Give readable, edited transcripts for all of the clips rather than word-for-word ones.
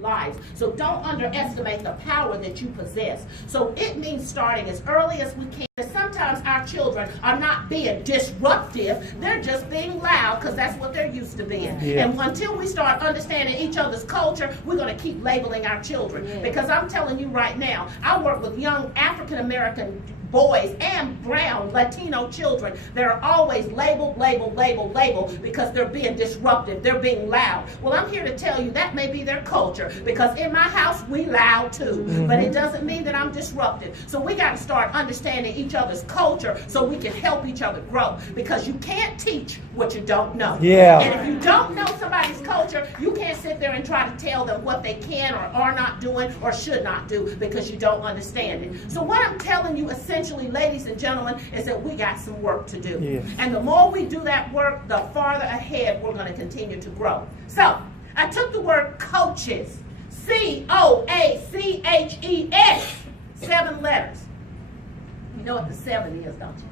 lives. So don't underestimate the power that you possess. So it means starting as early as we can. Sometimes our children are not being disruptive, they're just being loud because that's what they're used to being. Yeah. And until we start understanding each other's culture, we're going to keep labeling our children. Yeah. Because I'm telling you right now, I work with young African American boys and brown Latino children that are always labeled because they're being disruptive, they're being loud. Well, I'm here to tell you that may be their culture, because in my house we loud too, but it doesn't mean that I'm disruptive. So we got to start understanding each other's culture so we can help each other grow, because you can't teach what you don't know. Yeah. And if you don't know somebody's culture, you can't sit there and try to tell them what they can or are not doing or should not do, because you don't understand it. So what I'm telling you essentially, ladies and gentlemen, is that we got some work to do. Yes. And the more we do that work, the farther ahead we're going to continue to grow. So I took the word coaches, C-O-A-C-H-E-S, 7 letters. You know what the 7 is, don't you?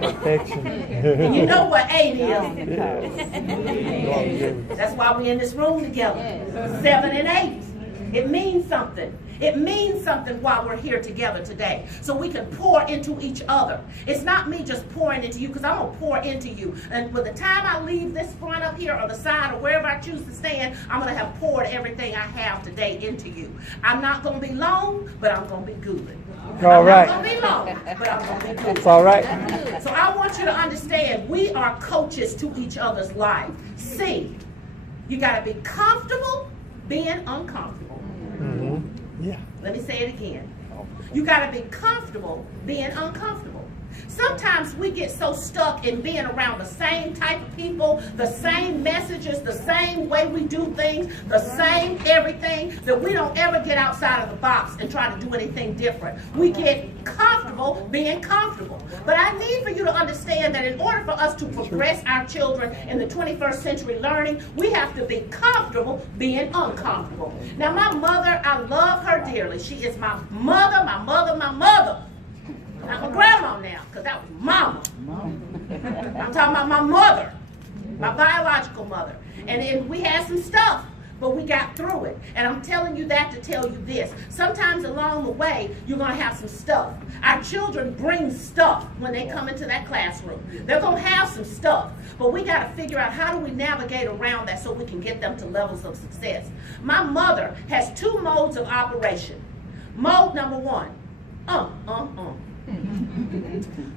Perfection. And you know what 8 is. That's why we're in this room together. 7 and 8. It means something. It means something while we're here together today, so we can pour into each other. It's not me just pouring into you, because I'm going to pour into you. And by the time I leave this front up here or the side or wherever I choose to stand, I'm going to have poured everything I have today into you. I'm not going to be long, but I'm going to be good. All right. I'm not going to be long, but I'm going to be good. It's all right. So I want you to understand, we are coaches to each other's lives. C, you got to be comfortable being uncomfortable. Yeah. Let me say it again. You got to be comfortable being uncomfortable. Sometimes we get so stuck in being around the same type of people, the same messages, the same way we do things, the same everything, that we don't ever get outside of the box and try to do anything different. We get comfortable being comfortable. But I need for you to understand that in order for us to progress our children in the 21st century learning, we have to be comfortable being uncomfortable. Now, my mother, I love her dearly. She is my mother, my mother, my mother. I'm a grandma now, because that was mama. I'm talking about my mother, my biological mother. And then we had some stuff, but we got through it. And I'm telling you that to tell you this. Sometimes along the way, you're going to have some stuff. Our children bring stuff when they come into that classroom. They're going to have some stuff. But we got to figure out, how do we navigate around that so we can get them to levels of success. My mother has 2 modes of operation. Mode number 1,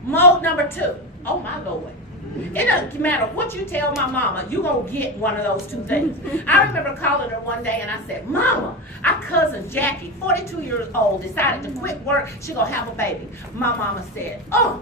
Mode number 2, oh my Lord. It doesn't matter what you tell my mama, you're going to get one of those 2 things. I remember calling her one day and I said, Mama, our cousin Jackie, 42 years old, decided to quit work. She's going to have a baby. My mama said, Yeah.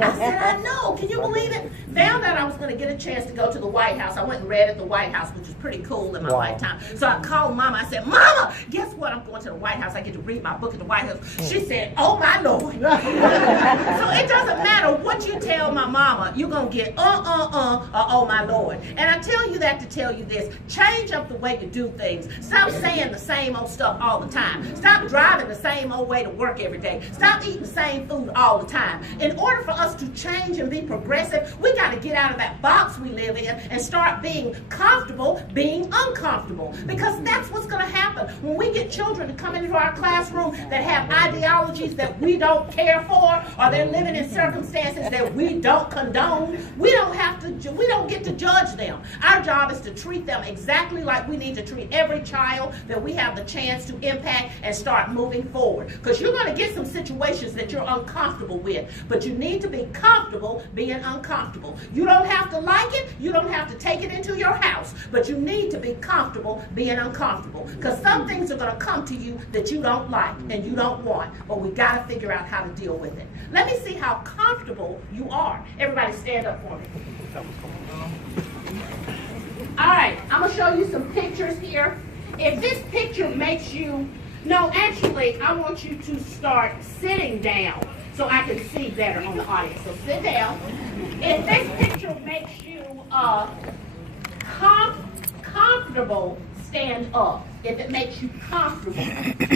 I said, I know. Can you believe it? Found out I was going to get a chance to go to the White House. I went and read at the White House, which was pretty cool in my lifetime. So I called Mama. I said, Mama, guess what? I'm going to the White House. I get to read my book at the White House. She said, oh my Lord. So it doesn't matter what you tell my mama, you're going to get oh my Lord. And I tell you that to tell you this. Change up the way you do things. Stop saying the same old stuff all the time. Stop driving the same old way to work every day. Stop eating the same food all the time. In order for us to change and be progressive, we got to get out of that box we live in and start being comfortable being uncomfortable. Because that's what's going to happen. When we get children to come into our classroom that have ideologies that we don't care for, or they're living in circumstances that we don't condone, we don't get to judge them. Our job is to treat them exactly like we need to treat every child that we have the chance to impact and start moving forward. Because you're going to get some situations that you're uncomfortable with, but you need to be comfortable being uncomfortable. You don't have to like it, you don't have to take it into your house, but you need to be comfortable being uncomfortable. Because some things are going to come to you that you don't like and you don't want, but we got to figure out how to deal with it. Let me see how comfortable you are. Everybody stand up for me. All right, I'm going to show you some pictures here. If this picture makes you, no, actually, I want you to start sitting down so I can see better on the audience. So sit down. If this picture makes you comfortable, stand up. If it makes you comfortable. If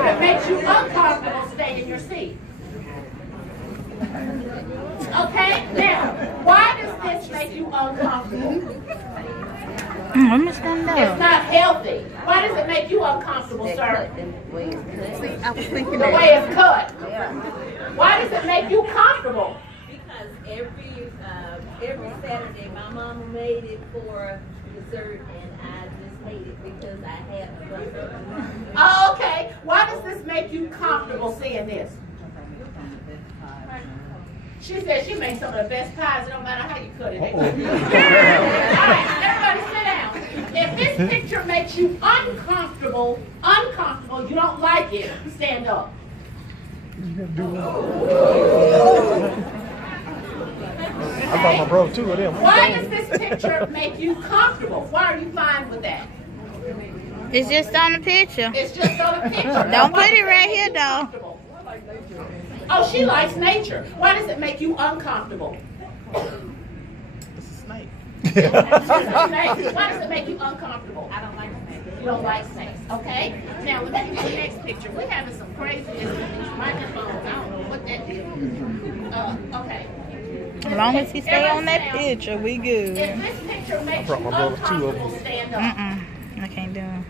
it makes you uncomfortable, stay in your seat. Okay, now, why does this make you uncomfortable? Let me stand It's up. not healthy. Why does it make you uncomfortable, sir? I was thinking The way it's cut. Why does it make you comfortable? Because every Saturday my mama made it for dessert and I just made it because I had a butter. Oh, okay. Why does this make you comfortable seeing this? She said she makes some of the best pies, no matter how you cut it. All right, everybody sit down. If this picture makes you uncomfortable, you don't like it, stand up. I brought my bro two of them. Why does this picture make you comfortable? Why are you fine with that? It's just on the picture. It's just on a picture. Don't Why put it does right make here, you though. comfortable? Oh, she likes nature. Why does it make you uncomfortable? It's a snake. Why does it make you uncomfortable? I don't like snakes. You don't like snakes, okay? Now, let me get the next picture. We're having some craziness with these microphones. I don't know what that is. Okay. As long as he stay on that Everybody sit picture, we good. down. If this picture makes you brought my brother two of uncomfortable, them. stand up. I can't do it.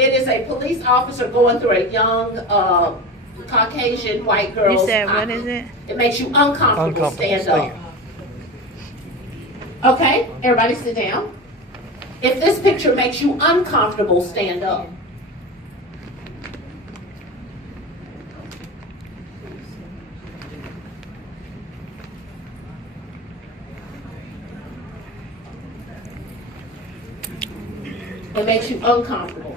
It is a police officer going through a young Caucasian white girl's You said, what eye. is it? It makes you uncomfortable. Stand up. Okay, everybody sit down. If this picture makes you uncomfortable, stand up. It makes you uncomfortable.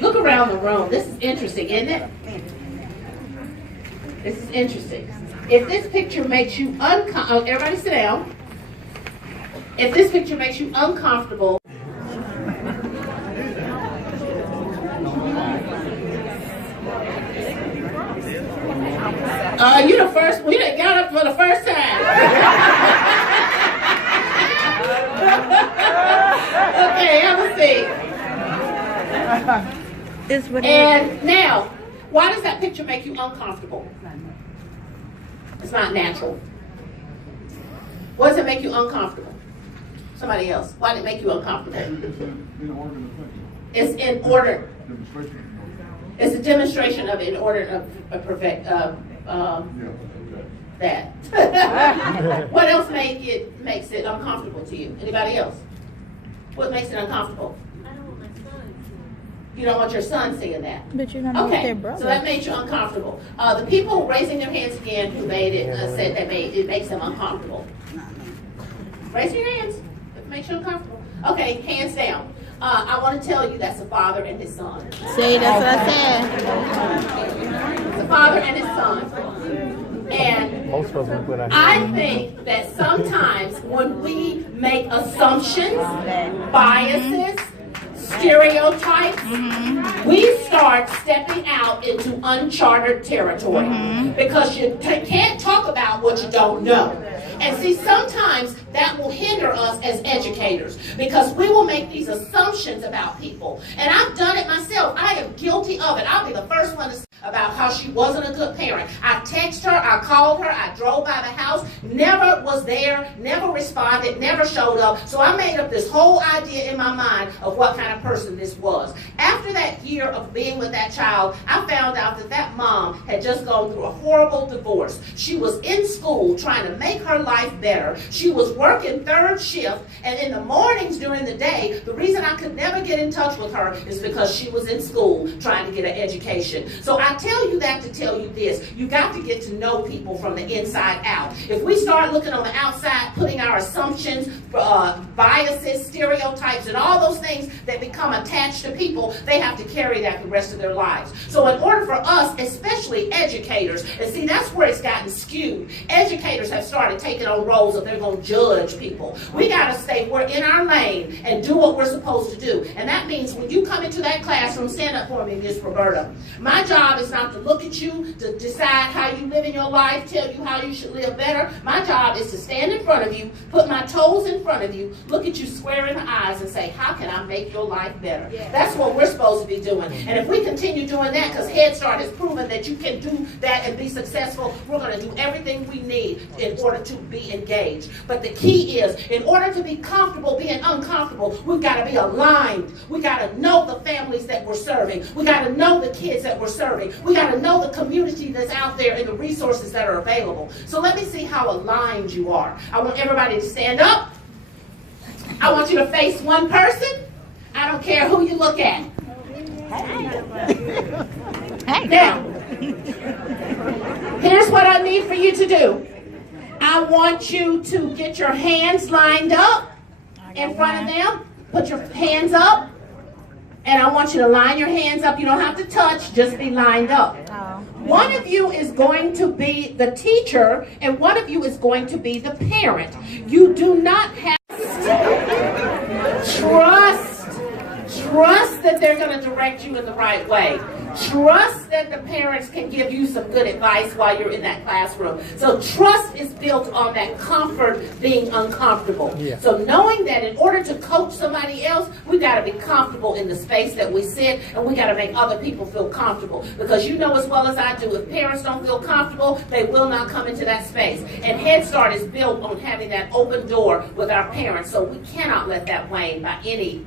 Look around the room. This is interesting, isn't it? This is interesting. If this picture makes you uncomfortable, everybody sit down. If this picture makes you uncomfortable, you the first, we done got up for the first time. Okay, have a seat. It's what it And now, why does that picture make you uncomfortable? It's not natural. Why does it make you uncomfortable? Somebody else. Why did it make you uncomfortable? It's in order. It's a demonstration of in order of perfect that. What else makes it uncomfortable to you? Anybody else? What makes it uncomfortable? I don't want my son to. You don't want your son seeing that. But you're gonna Okay, their brother. so that made you uncomfortable. The people raising their hands again who made it said that it makes them uncomfortable. Raise your hands. If it makes you uncomfortable. Okay, hands down. I want to tell you that's the father and his son. See, that's what I said. The father and his son. And Most of us would put our I think that sometimes when we make assumptions, biases, stereotypes, we start stepping out into uncharted territory because you can't talk about what you don't know. And see, sometimes that will hinder us as educators because we will make these assumptions about people. And I've done it myself. I am guilty of it. I'll be the first one to say about how she wasn't a good parent. I texted her, I called her, I drove by the house, never was there, never responded, never showed up. So I made up this whole idea in my mind of what kind of person this was. After that year of being with that child, I found out that that mom had just gone through a horrible divorce. She was in school trying to make her life better. She was working third shift, and in the mornings during the day, the reason I could never get in touch with her is because she was in school trying to get an education. So I tell you that to tell you this. You got to get to know people from the inside out. If we start looking on the outside, putting our assumptions, biases, stereotypes, and all those things that become attached to people, they have to carry that the rest of their lives. So in order for us, especially educators, and see, that's where it's gotten skewed. Educators have started taking on roles of they're going to judge people. We got to stay we're in our lane and do what we're supposed to do. And that means when you come into that classroom, stand up for me, Miss Roberta. My job is not to look at you, to decide how you live in your life, tell you how you should live better. My job is to stand in front of you, put my toes in front of you, look at you square in the eyes and say, how can I make your life better? Yeah. That's what we're supposed to be doing. And if we continue doing that, because Head Start has proven that you can do that and be successful, we're going to do everything we need in order to be engaged. But the key is, in order to be comfortable being uncomfortable, we've got to be aligned. We got to know the families that we're serving. We got to know the kids that we're serving. We got to know the community that's out there and the resources that are available. So let me see how aligned you are. I want everybody to stand up. I want you to face one person. I don't care who you look at. Now, here's what I need for you to do. I want you to get your hands lined up in front of them. Put your hands up. And I want you to line your hands up. You don't have to touch, just be lined up. One of you is going to be the teacher, and one of you is going to be the parent. You do not have to trust that they're going to direct you in the right way. Trust that the parents can give you some good advice while you're in that classroom. So trust is built on that comfort being uncomfortable. Yeah. So knowing that in order to coach somebody else, we got to be comfortable in the space that we sit, and we got to make other people feel comfortable. Because you know as well as I do, if parents don't feel comfortable, they will not come into that space. And Head Start is built on having that open door with our parents. So we cannot let that wane by any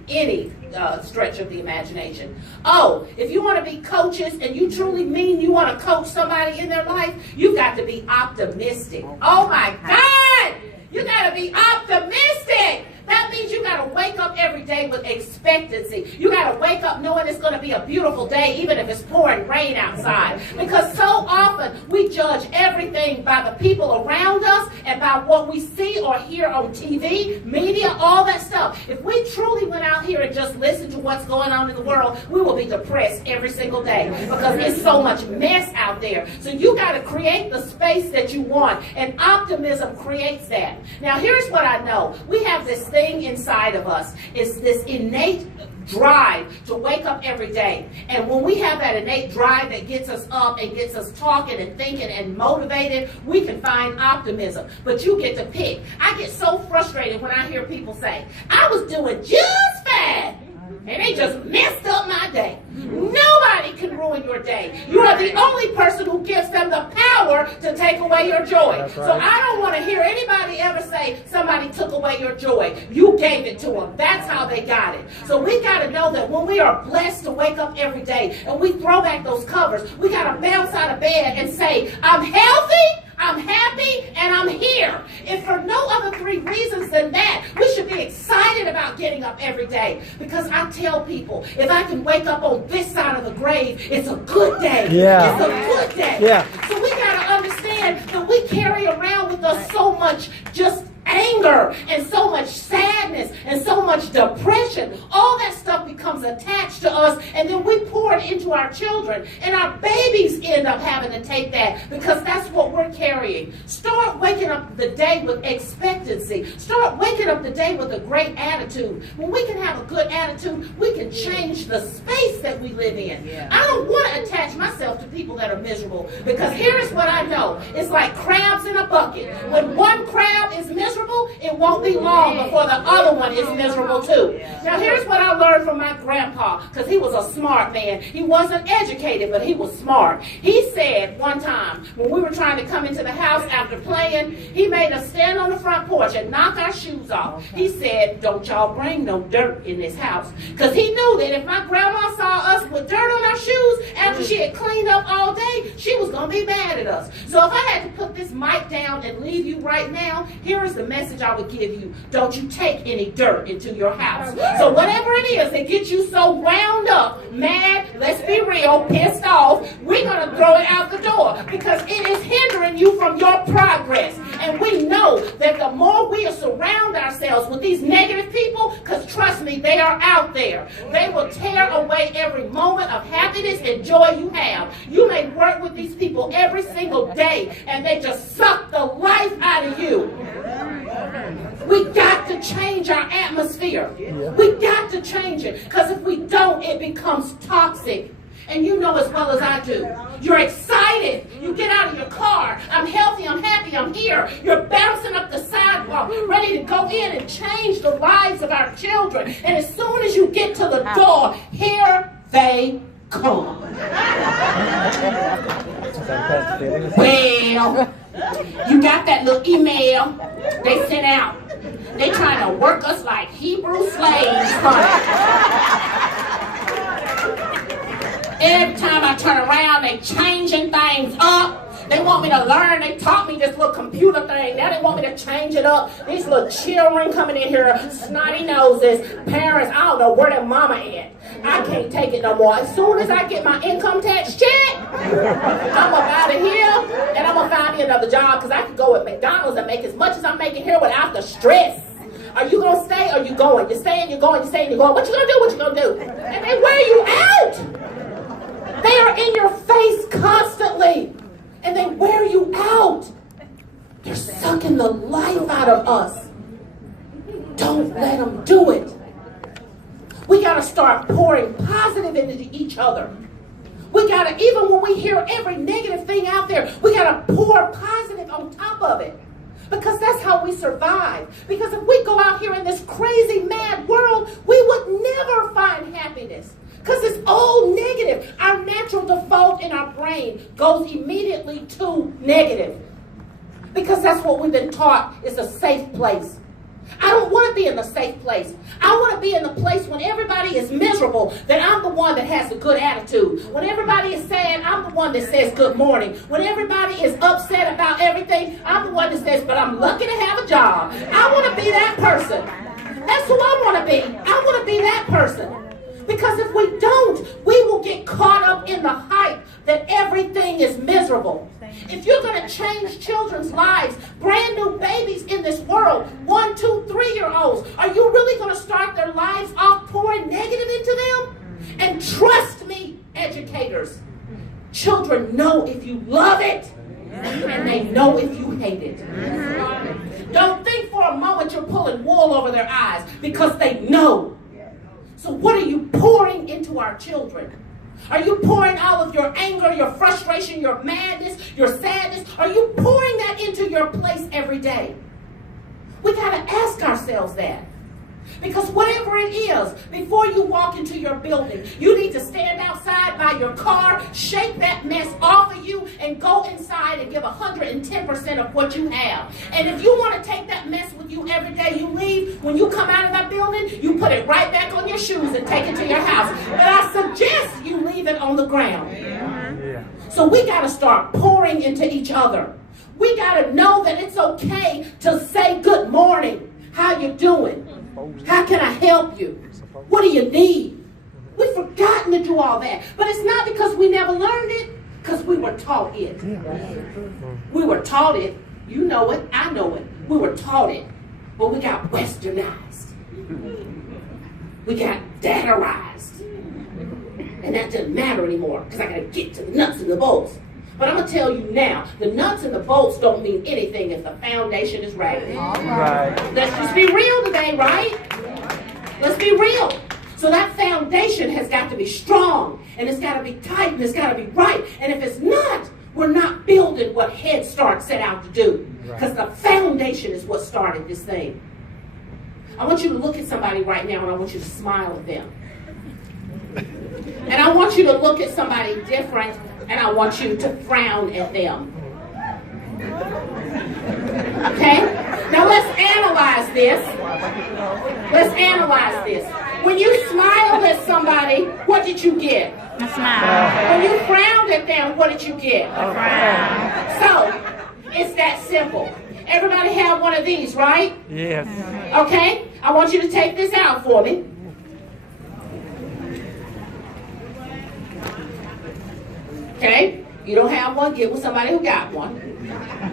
stretch of the imagination. Oh, if you want to be coaches and you truly mean you want to coach somebody in their life, you've got to be optimistic. Oh my God! You got to be optimistic. That means you got to wake up every day with expectancy. You got to wake up knowing it's going to be a beautiful day, even if it's pouring rain outside. Because so often we judge everything by the people around us and by what we see or hear on TV, media, all that stuff. If we truly went out here and just listened to what's going on in the world, we will be depressed every single day because it's so much mess out there. So you got to create the space that you want, and optimism creates that. Now here's what I know. We have this thing inside of us. It's this innate drive to wake up every day. And when we have that innate drive that gets us up and gets us talking and thinking and motivated, we can find optimism. But you get to pick. I get so frustrated when I hear people say, I was doing just fine, and they just messed up my day. Nobody can ruin your day. You are the only person who gives them the power to take away your joy. Right. So I don't want to hear anybody ever say somebody took away your joy. You gave it to them. That's how they got it. So we got to know that when we are blessed to wake up every day and we throw back those covers, we got to bounce out of bed and say, I'm healthy, I'm happy, and I'm here. If for no other 3 reasons than that, we should be excited about getting up every day. Because I tell people, if I can wake up on this side of the grave, it's a good day. Yeah. It's a good day. Yeah. So we got to understand that we carry around with us so much just anger and so much sadness and so much depression. All that stuff becomes attached to us, and then we pour it into our children, and our babies end up having to take that because that's what we're carrying. Start waking up the day with expectancy. Start waking up the day with a great attitude. When we can have a good attitude, we can change the space that we live in. Yeah. I don't want to attach myself to people that are miserable, because here is what I know. It's like crabs in a bucket. When one crab is miserable, it won't be long before the other one is miserable too. Now here's what I learned from my grandpa, because he was a smart man. He wasn't educated, but he was smart. He said one time when we were trying to come into the house after playing, he made us stand on the front porch and knock our shoes off. He said, don't y'all bring no dirt in this house. Because he knew that if my grandma saw us with dirt on our shoes after she had cleaned up all day, she was going to be mad at us. So if I had to put this mic down and leave you right now, here is the message I would give you. Don't you take any dirt into your house. So whatever it is that gets you so wound up, mad, let's be real, pissed off, we're going to throw it out the door because it is hindering you from your progress. And we know that the more we surround ourselves with these negative people, because trust me, they are out there. They will tear away every moment of happiness and joy you have. You may work with these people every single day and they just suck the life out of you. We got to change our atmosphere. We got to change it, because if we don't, it becomes toxic. And you know as well as I do. You're excited. You get out of your car. I'm healthy, I'm happy, him here. You're bouncing up the sidewalk, ready to go in and change the lives of our children. And as soon as you get to the door, here they come. Well, you got that little email they sent out. They trying to work us like Hebrew slaves, honey. Every time I turn around, they changing things up. They want me to learn. They taught me this little computer thing. Now they want me to change it up. These little children coming in here, snotty noses, parents, I don't know where their mama at. I can't take it no more. As soon as I get my income tax check, I'm up out of here and I'm going to find me another job because I can go at McDonald's and make as much as I'm making here without the stress. Are you going to stay or are you going? You're staying, you're going, you're staying, you're going. What you going to do? What you going to do? And they wear you out. They are in your face constantly. And they wear you out. They're sucking the life out of us. Don't let them do it. We got to start pouring positive into each other. We got to, even when we hear every negative thing out there, we got to pour positive on top of it. Because that's how we survive. Because if we go out here in this crazy, mad world, we would never find happiness. Because it's all negative. Our natural default in our brain goes immediately to negative. Because that's what we've been taught is a safe place. I don't want to be in the safe place. I want to be in the place when everybody is miserable, that I'm the one that has a good attitude. When everybody is sad, I'm the one that says good morning. When everybody is upset about everything, I'm the one that says, but I'm lucky to have a job. I want to be that person. That's who I want to be. I want to be that person. Because if we don't, we will get caught up in the hype that everything is miserable. If you're going to change children's lives, brand new babies in this world, 1, 2, 3-year-olds, are you really going to start their lives off pouring negative into them? And trust me, educators, children know if you love it, and they know if you hate it. Don't think for a moment you're pulling wool over their eyes, because they know. So what are you pouring into our children? Are you pouring all of your anger, your frustration, your madness, your sadness? Are you pouring that into your place every day? We got to ask ourselves that. Because whatever it is, before you walk into your building, you need to stand outside by your car, shake that mess off of you, and go inside and give 110% of what you have. And if you want to take that mess with you every day you leave, when you come out of that building, you put it right back on your shoes and take it to your house. But I suggest you leave it on the ground. So we got to start pouring into each other. We got to know that it's okay to say good morning. How you doing? How can I help you? What do you need? We've forgotten to do all that. But it's not because we never learned it, because we were taught it. We were taught it. You know it. I know it. We were taught it. But we got westernized. We got datarized. And that doesn't matter anymore, because I got to get to the nuts and the bolts. But I'm going to tell you now, the nuts and the bolts don't mean anything if the foundation is raggedy. Right. Let's just be real today, right? Let's be real. So that foundation has got to be strong, and it's got to be tight, and it's got to be right. And if it's not, we're not building what Head Start set out to do. Because the foundation is what started this thing. I want you to look at somebody right now, and I want you to smile at them. And I want you to look at somebody different, and I want you to frown at them. Okay? Now let's analyze this. Let's analyze this. When you smiled at somebody, what did you get? A smile. When you frowned at them, what did you get? A frown. So, it's that simple. Everybody have one of these, right? Yes. Okay? I want you to take this out for me. Okay? You don't have one, get with somebody who got one.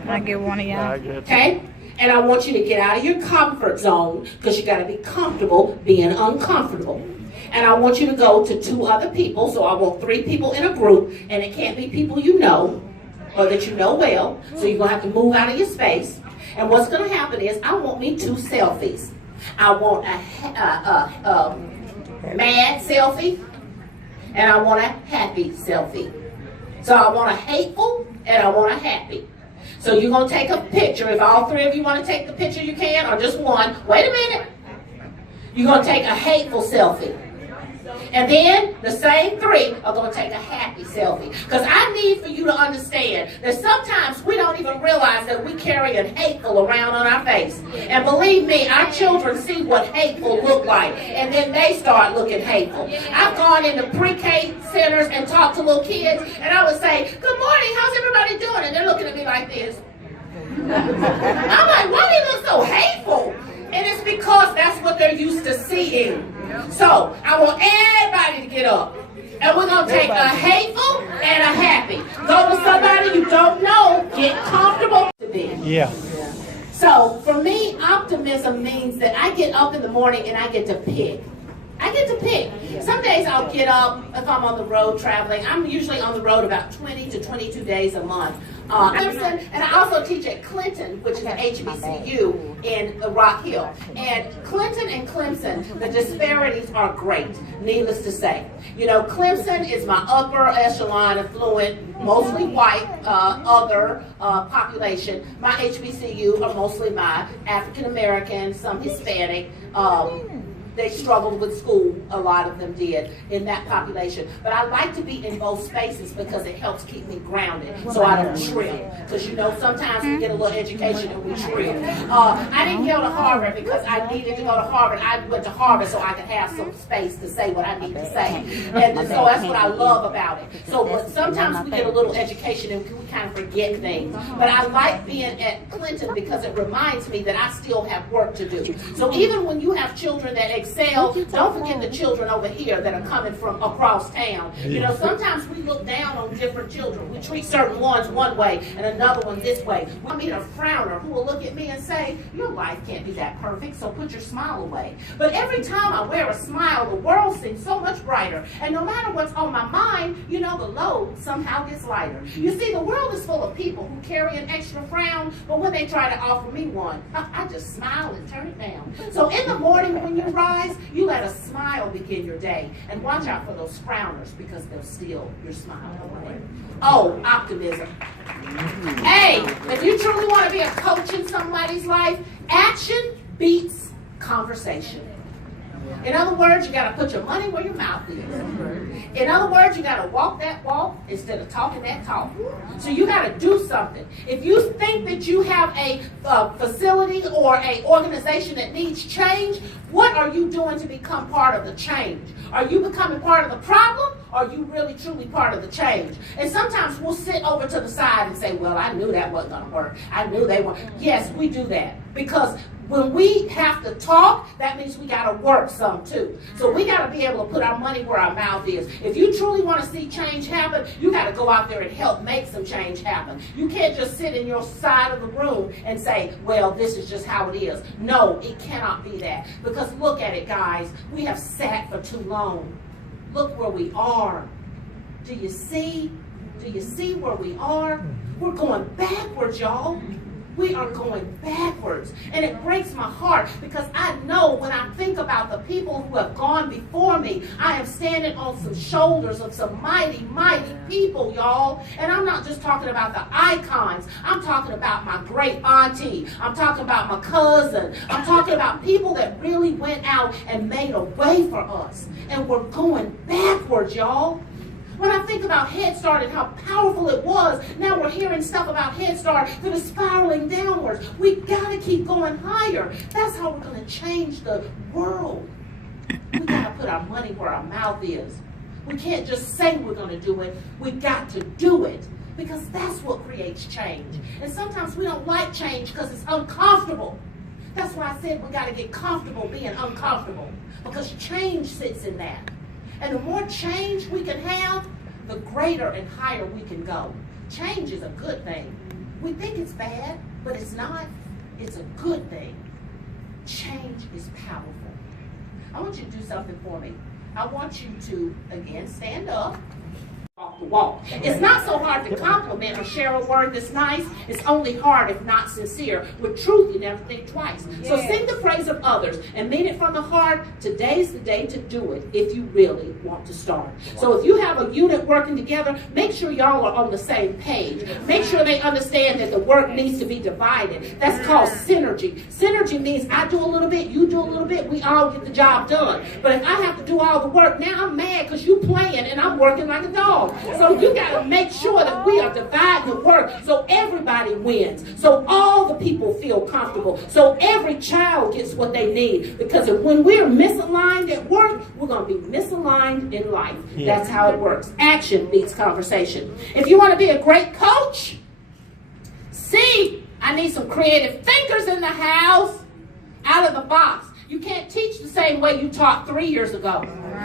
I get one of y'all. Okay? And I want you to get out of your comfort zone, because you got to be comfortable being uncomfortable. And I want you to go to 2 other people. So I want 3 people in a group, and it can't be people you know or that you know well. So you're going to have to move out of your space. And what's going to happen is I want me 2 selfies. I want a mad selfie, and I want a happy selfie. So I want a hateful and I want a happy. So you're going to take a picture. If all three of you want to take the picture, you can, or just one. Wait a minute. You're going to take a hateful selfie. And then the same three are going to take a happy selfie. Because I need for you to understand that sometimes we don't even realize that we carry a hateful around on our face. And believe me, our children see what hateful look like. And then they start looking hateful. I've gone into pre-K centers and talked to little kids. And I would say, good morning, how's everybody doing? And they're looking at me like this. I'm like, why do you look so hateful? And it's because that's what they're used to seeing. So I want everybody to get up. And we're going to take a hateful and a happy. Go to somebody you don't know. Get comfortable to be. Yeah. So for me, optimism means that I get up in the morning and I get to pick. I get to pick. Some days I'll get up if I'm on the road traveling. I'm usually on the road about 20 to 22 days a month. And I also teach at Clinton, which is an HBCU in Rock Hill. And Clinton and Clemson, the disparities are great, needless to say. You know, Clemson is my upper echelon, affluent, mostly white, other population. My HBCU are mostly my African American, some Hispanic. They struggled with school, a lot of them did, in that population. But I like to be in both spaces because it helps keep me grounded so I don't trip. Because you know, sometimes we get a little education and we trip. I didn't go to Harvard because I needed to go to Harvard. I went to Harvard so I could have some space to say what I need to say. And so that's what I love about it. So but sometimes we get a little education and we kind of forget things. But I like being at Clinton because it reminds me that I still have work to do. So even when you have children that excel, don't forget the children over here that are coming from across town. You know, sometimes we look down on different children. We treat certain ones one way and another one this way. I meet a frowner who will look at me and say, your life can't be that perfect, so put your smile away. But every time I wear a smile, the world seems so much brighter. And no matter what's on my mind, you know, the load somehow gets lighter. You see, the world is full of people who carry an extra frown, but when they try to offer me one, I just smile and turn it down. So in the morning when you rise, you let a smile begin your day. And watch out for those frowners because they'll steal your smile away. Oh, optimism. Hey, if you truly want to be a coach in somebody's life, action beats conversation. In other words, you got to put your money where your mouth is. In other words, you got to walk that walk instead of talking that talk. So you got to do something. If you think that you have a facility or an organization that needs change, what are you doing to become part of the change? Are you becoming part of the problem? Or are you really truly part of the change? And sometimes we'll sit over to the side and say, well, I knew that wasn't going to work. I knew they weren't. Yes, we do that. Because when we have to talk, that means we got to work some too. So we got to be able to put our money where our mouth is. If you truly want to see change happen, you got to go out there and help make some change happen. You can't just sit in your side of the room and say, well, this is just how it is. No, it cannot be that. Because look at it, guys. We have sat for too long. Look where we are. Do you see? Do you see where we are? We're going backwards, y'all. We are going backwards. And it breaks my heart because I know when I think about the people who have gone before me, I am standing on some shoulders of some mighty, mighty people, y'all. And I'm not just talking about the icons. I'm talking about my great auntie. I'm talking about my cousin. I'm talking about people that really went out and made a way for us. And we're going backwards, y'all. When I think about Head Start and how powerful it was, now we're hearing stuff about Head Start that is spiraling downwards. We got to keep going higher. That's how we're going to change the world. We got to put our money where our mouth is. We can't just say we're going to do it. We got to do it because that's what creates change. And sometimes we don't like change because it's uncomfortable. That's why I said we got to get comfortable being uncomfortable because change sits in that. And the more change we can have, the greater and higher we can go. Change is a good thing. We think it's bad, but it's not. It's a good thing. Change is powerful. I want you to do something for me. I want you to, again, stand up. walk the walk. It's not so hard to compliment or share a word that's nice. It's only hard if not sincere. With truth, you never think twice. So sing the praise of others and mean it from the heart. Today's the day to do it if you really want to start. So if you have a unit working together, make sure y'all are on the same page. Make sure they understand that the work needs to be divided. That's called synergy. Synergy means I do a little bit, you do a little bit, we all get the job done. But if I have to do all the work, now I'm mad because you playing and I'm working like a dog. So you got to make sure that we are dividing the work so everybody wins. So all the people feel comfortable. So every child gets what they need. Because when we're misaligned at work, we're going to be misaligned in life. That's how it works. Action beats conversation. If you want to be a great coach, I need some creative thinkers in the house. Out of the box. You can't teach the same way you taught 3 years ago.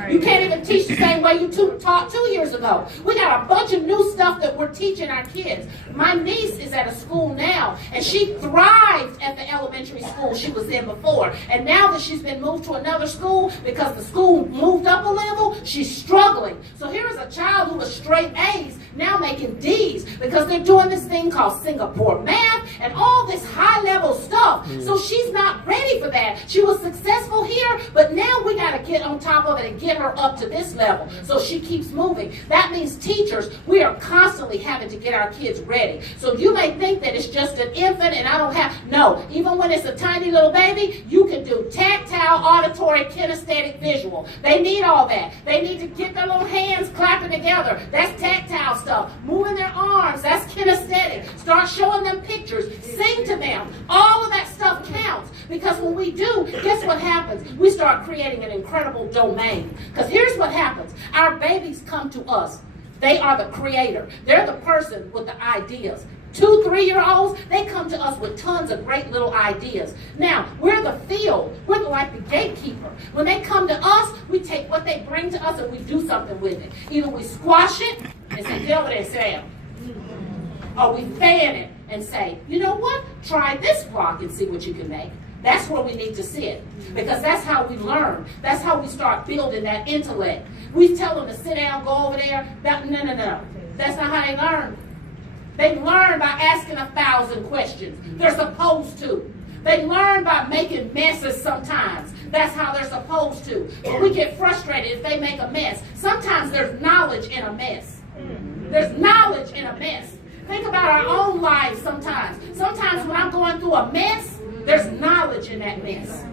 You can't even teach the same way you taught 2 years ago. We got a bunch of new stuff that we're teaching our kids. My niece is at a school now, and she thrived at the elementary school she was in before. And now that she's been moved to another school, because the school moved up a level, she's struggling. So here's a child who was straight A's now making D's because they're doing this thing called Singapore math and all this high-level stuff. So she's not ready for that. She was successful here, but now we got to get on top of it and get her up to this level so she keeps moving. That means teachers, we are constantly having to get our kids ready. So you may think that it's just an infant and I don't have, no, even when it's a tiny little baby, you can do tactile, auditory, kinesthetic, visual. They need all that. They need to get their little hands clapping together. That's tactile stuff. Moving their arms, that's kinesthetic. Start showing them pictures. Sing to them. All of that stuff counts because when we do, guess what happens? We start creating an incredible domain. Because here's what happens. Our babies come to us. They are the creator. They're the person with the ideas. 2, 3-year-olds, they come to us with tons of great little ideas. Now, we're the field. We're like the gatekeeper. When they come to us, we take what they bring to us and we do something with it. Either we squash it and say, get over there, Sam. Or we fan it and say, you know what? Try this block and see what you can make. That's where we need to sit. Because that's how we learn. That's how we start building that intellect. We tell them to sit down, go over there. No. That's not how they learn. They learn by asking 1,000 questions. They're supposed to. They learn by making messes sometimes. That's how they're supposed to. But we get frustrated if they make a mess. Sometimes there's knowledge in a mess. There's knowledge in a mess. Think about our own lives sometimes. Sometimes when I'm going through a mess, there's knowledge in that mess.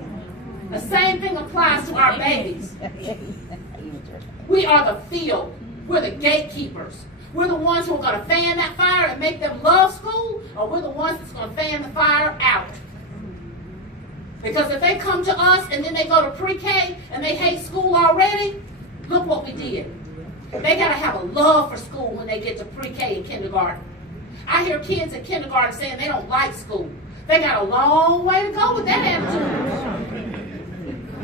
The same thing applies to our babies. We are the field. We're the gatekeepers. We're the ones who are going to fan that fire and make them love school, or we're the ones that's going to fan the fire out. Because if they come to us and then they go to pre-K and they hate school already, look what we did. They got to have a love for school when they get to pre-K and kindergarten. I hear kids in kindergarten saying they don't like school. They got a long way to go with that attitude.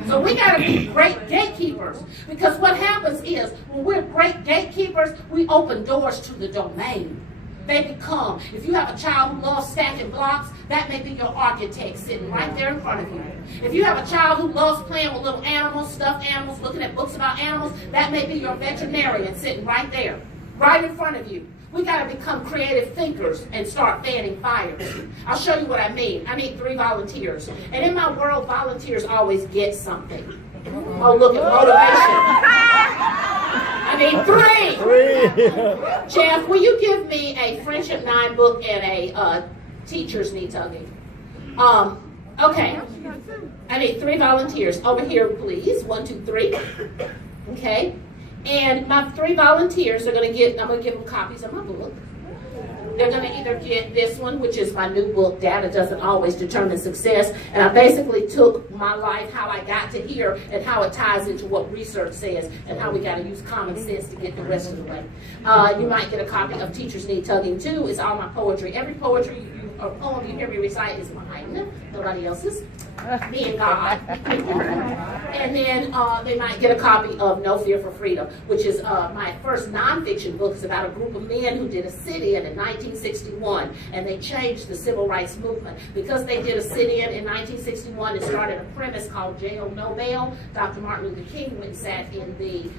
So we got to be great gatekeepers. Because what happens is, when we're great gatekeepers, we open doors to the domain. They become, if you have a child who loves stacking blocks, that may be your architect sitting right there in front of you. If you have a child who loves playing with little animals, stuffed animals, looking at books about animals, that may be your veterinarian sitting right there, right in front of you. We got to become creative thinkers and start fanning fires. I'll show you what I mean. I need 3 volunteers. And in my world, volunteers always get something. Oh, look at motivation. I need 3. Jeff, will you give me a Friendship 9 book and a teacher's knee tugging? Okay. I need 3 volunteers. Over here, please. 1, 2, 3. Okay. And my 3 volunteers are going to get, I'm going to give them copies of my book. They're going to either get this one, which is my new book, Data Doesn't Always Determine Success. And I basically took my life, how I got to here, and how it ties into what research says, and how we got to use common sense to get the rest of the way. You might get a copy of Teachers Need Tugging too. It's all my poetry. Every poetry or poem you hear me recite is mine, nobody else's. me and God. And then they might get a copy of No Fear for Freedom, which is my first nonfiction book. It's about a group of men who did a sit-in in 1961, and they changed the civil rights movement. Because they did a sit-in in 1961, it started a premise called Jail No Bail. Dr. Martin Luther King went and sat in the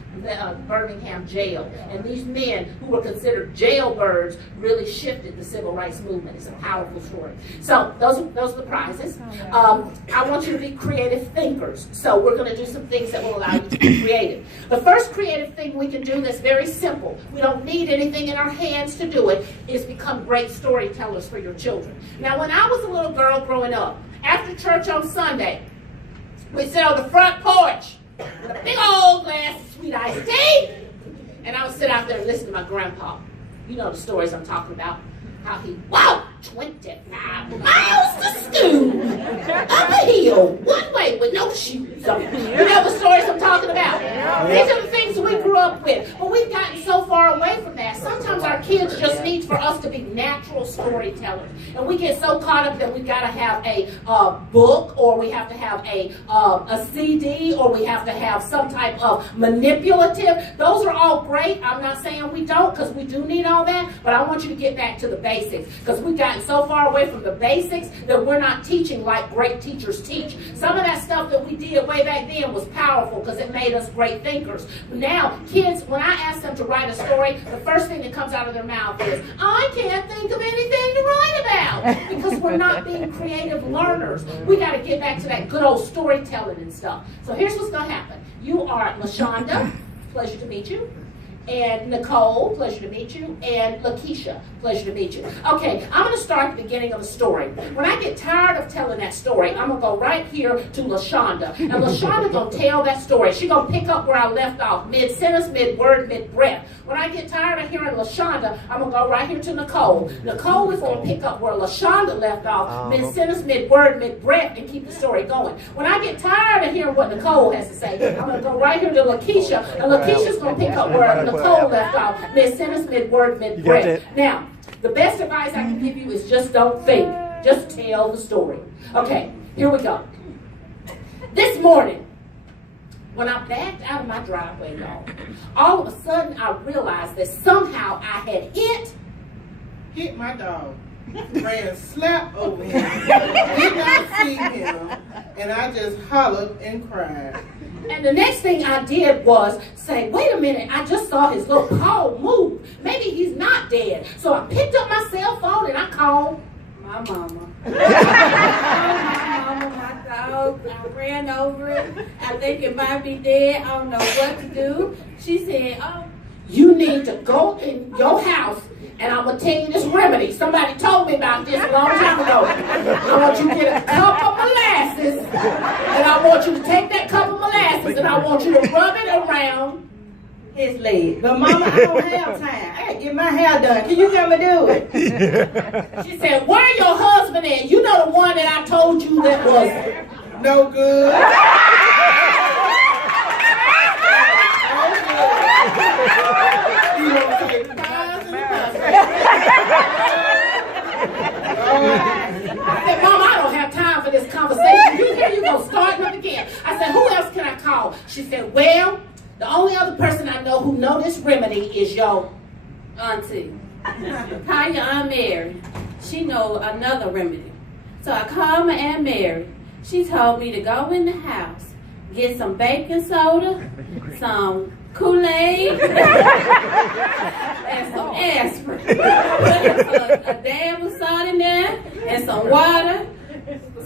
Birmingham jail. And these men, who were considered jailbirds, really shifted the civil rights movement. It's a powerful story. So those are the prizes. I want you to be creative thinkers. So we're going to do some things that will allow you to be creative. The first creative thing we can do that's very simple, we don't need anything in our hands to do it, is become great storytellers for your children. Now, when I was a little girl growing up, after church on Sunday, we'd sit on the front porch with a big old glass of sweet iced tea, and I would sit out there and listen to my grandpa. You know the stories I'm talking about. How he walked 25 miles to school, up a hill, one way with no shoes on. You know the stories I'm talking about? These are the things we grew up with. But we've gotten so far away from that. Sometimes our kids just need for us to be natural storytellers. And we get so caught up that we've got to have a book, or we have to have a CD, or we have to have some type of manipulative. Those are all great. I'm not saying we don't, because we do need all that. But I want you to get back to the basics. Because we've gotten so far away from the basics that we're not teaching like great teachers teach. Some of that stuff that we did way back then was powerful because it made us great thinkers. But now, kids, when I ask them to write a story, the first thing that comes out of their mouth is, I can't think of anything to write about. Because we're not being creative learners. We got to get back to that good old storytelling and stuff. So here's what's going to happen. You are LaShonda. Pleasure to meet you. And Nicole, pleasure to meet you, and Lakeisha, pleasure to meet you. Okay, I'm going to start at the beginning of a story. When I get tired of telling that story, I'm going to go right here to LaShonda. And LaShonda going to tell that story. She's going to pick up where I left off, mid-sentence, mid-word, mid-breath. When I get tired of hearing LaShonda, I'm going to go right here to Nicole. Nicole is going to pick up where LaShonda left off, mid-sentence, mid-word, mid-breath, and keep the story going. When I get tired of hearing what Nicole has to say, I'm going to go right here to Lakeisha, and Lakeisha's going to pick up where Nicole left off, mid-sentence, mid-word, mid-breath. Now, the best advice I can give you is just don't think. Just tell the story. Okay, here we go. This morning, when I backed out of my driveway, y'all, all of a sudden I realized that somehow I had hit my dog. Ran a slap over him. Did not see him. And I just hollered and cried. And the next thing I did was say, wait a minute, I just saw his little paw move. Maybe he's not dead. So I picked up my cell phone and I called my mama. My dog, I ran over it. I think it might be dead. I don't know what to do. She said, oh, you need to go in your house and I'm going to tell you this remedy. Somebody told me about this a long time ago. I want you to get a cup of molasses, and I want you to take that cup of molasses, and I want you to rub it around his leg. But Mama, I don't have time. I got to get my hair done. Can you help me do it? She said, where your husband at? You know the one that I told you that was no good. I said, Mom, I don't have time for this conversation. Here you go, starting up again. I said, who else can I call? She said, well, the only other person I know who know this remedy is your auntie. call your Aunt Mary. She know another remedy. So I called my Aunt Mary. She told me to go in the house, get some baking soda, some Kool-Aid, and some aspirin. Put a dab of salt in there and some water.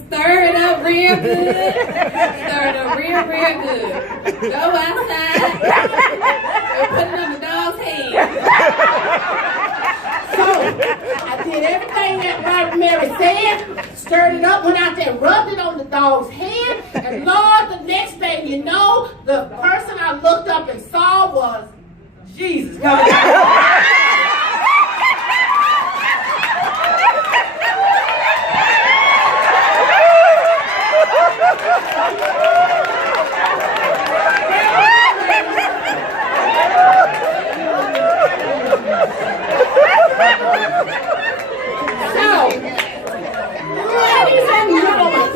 Stir it up real good. Stir it up real good. Go outside and put it on the dog's head. So I did everything that Robert Mary said, stirred it up, went out there, rubbed it on the dog's head, and Lord, the next thing you know, the person I looked up and saw was Jesus coming out. So, ladies and gentlemen,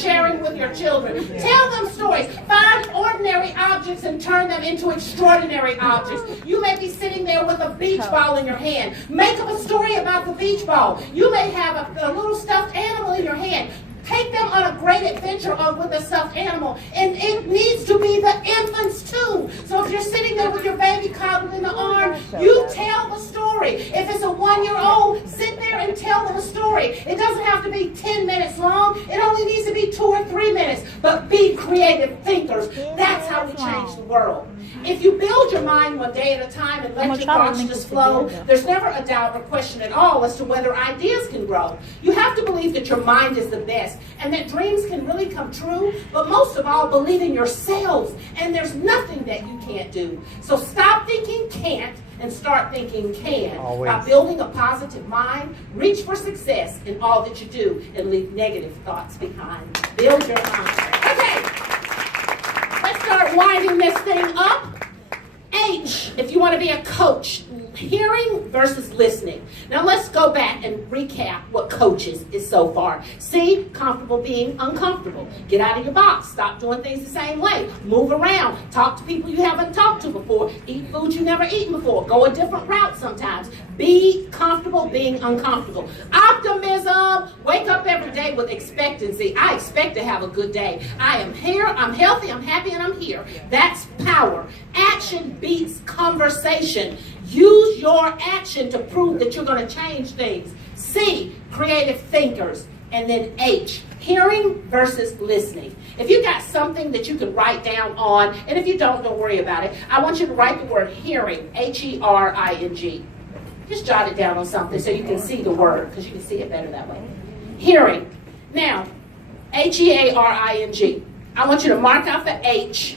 sharing with your children. Tell them stories. Find ordinary objects and turn them into extraordinary objects. You may be sitting there with a beach ball in your hand. Make up a story about the beach ball. You may have a little stuffed animal in your hand. Take them on a great adventure with a stuffed animal. And it needs to be the infants too. So if you're sitting there with your baby coddled in the arm, you tell the story. If it's a 1-year-old, sit there and tell them a story. It doesn't have to be 10 minutes long. It only needs to be 2 or 3 minutes. But be creative thinkers. That's how we change the world. If you build your mind one day at a time and let your thoughts just flow, there's never a doubt or question at all as to whether ideas can grow. You have to believe that your mind is the best and that dreams can really come true, but most of all, believe in yourselves, and there's nothing that you can't do. So stop thinking can't and start thinking can. Always. By building a positive mind, reach for success in all that you do and leave negative thoughts behind. Build your mind. Okay. Let's start winding this thing up. H, if you want to be a coach, hearing versus listening. Now let's go back and recap what coaches is so far. C, comfortable being uncomfortable. Get out of your box. Stop doing things the same way. Move around. Talk to people you haven't talked to before. Eat food you've never eaten before. Go a different route sometimes. Be comfortable being uncomfortable. Optimism. Wake up every day with expectancy. I expect to have a good day. I am here. I'm healthy. I'm happy, and I'm here. That's power. Action beats conversation. Use your action to prove that you're going to change things. C, creative thinkers. And then H, hearing versus listening. If you got something that you can write down on, and if you don't worry about it, I want you to write the word hearing, H-E-R-I-N-G. Just jot it down on something so you can see the word, because you can see it better that way. Hearing. Now, H-E-A-R-I-N-G. I want you to mark out the H,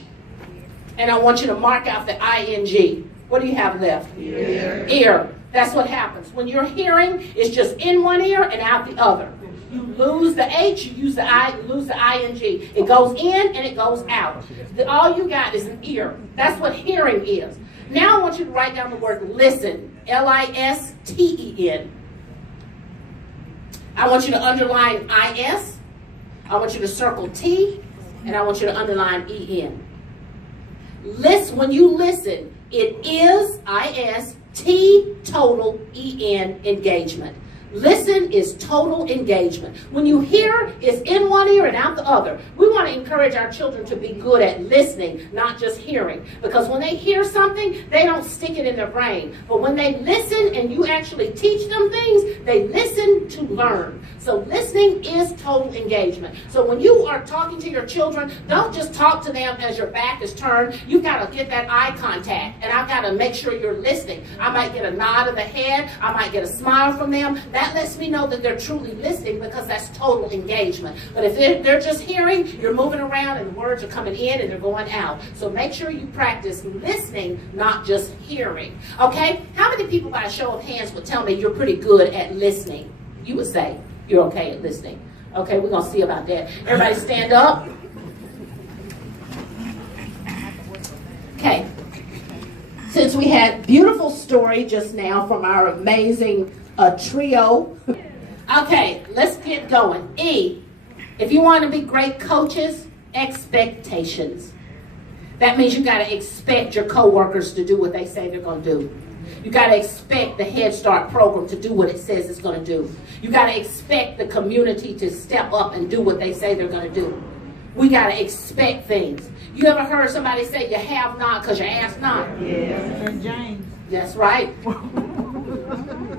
and I want you to mark out the I-N-G. What do you have left? Ear. Ear. That's what happens. When you're hearing, it's just in one ear and out the other. You lose the H, you use the I, you lose the I-N-G. It goes in and it goes out. All you got is an ear. That's what hearing is. Now I want you to write down the word listen. L-I-S-T-E-N. I want you to underline I-S. I want you to circle T. And I want you to underline E-N. Listen, when you listen, it is I-S-T, total, E-N, engagement. Listen is total engagement. When you hear, it's in one ear and out the other. We want to encourage our children to be good at listening, not just hearing. Because when they hear something, they don't stick it in their brain. But when they listen and you actually teach them things, they listen to learn. So listening is total engagement. So when you are talking to your children, don't just talk to them as your back is turned. You've got to get that eye contact. And I've got to make sure you're listening. I might get a nod of the head. I might get a smile from them. That lets me know that they're truly listening, because that's total engagement. But if they're just hearing, you're moving around and the words are coming in and they're going out. So make sure you practice listening, not just hearing. Okay? How many people by a show of hands would tell me you're pretty good at listening? You would say you're okay at listening. Okay, we're going to see about that. Everybody stand up. Okay. Since we had beautiful story just now from our amazing trio. Okay, let's get going. E, if you want to be great coaches, expectations. That means you got to expect your coworkers to do what they say they're going to do. You got to expect the Head Start program to do what it says it's going to do. You got to expect the community to step up and do what they say they're going to do. We got to expect things. You ever heard somebody say you have not because you ask not? Yeah. James. That's right.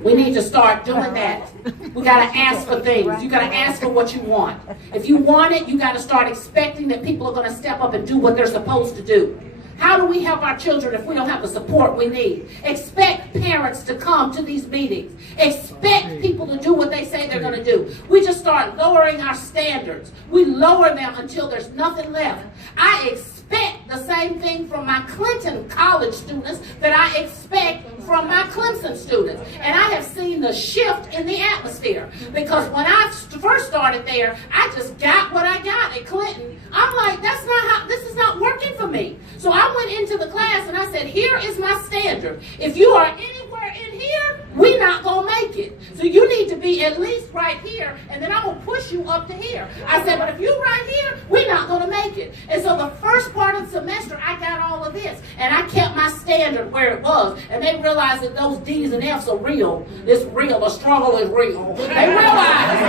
We need to start doing that. We got to ask for things. You got to ask for what you want. If you want it, you got to start expecting that people are going to step up and do what they're supposed to do. How do we help our children if we don't have the support we need? Expect parents to come to these meetings. Expect people to do what they say they're going to do. We just start lowering our standards. We lower them until there's nothing left. I expect the same thing from my Clinton college students that I expect from my Clemson students. And I have seen the shift in the atmosphere. Because when I first started there, I just got what I got at Clinton. I'm like, that's not how, this is not working for me. So I went into the class and I said, here is my standard. If you are anywhere in here, we're not going to make it. So you need to be at least right here, and then I'm going to push you you up to here. I said, but if you right here, we're not going to make it. And so the first part of the semester, I got all of this. And I kept my standard where it was. And they realized that those D's and F's are real. It's real. The struggle is real. They realized.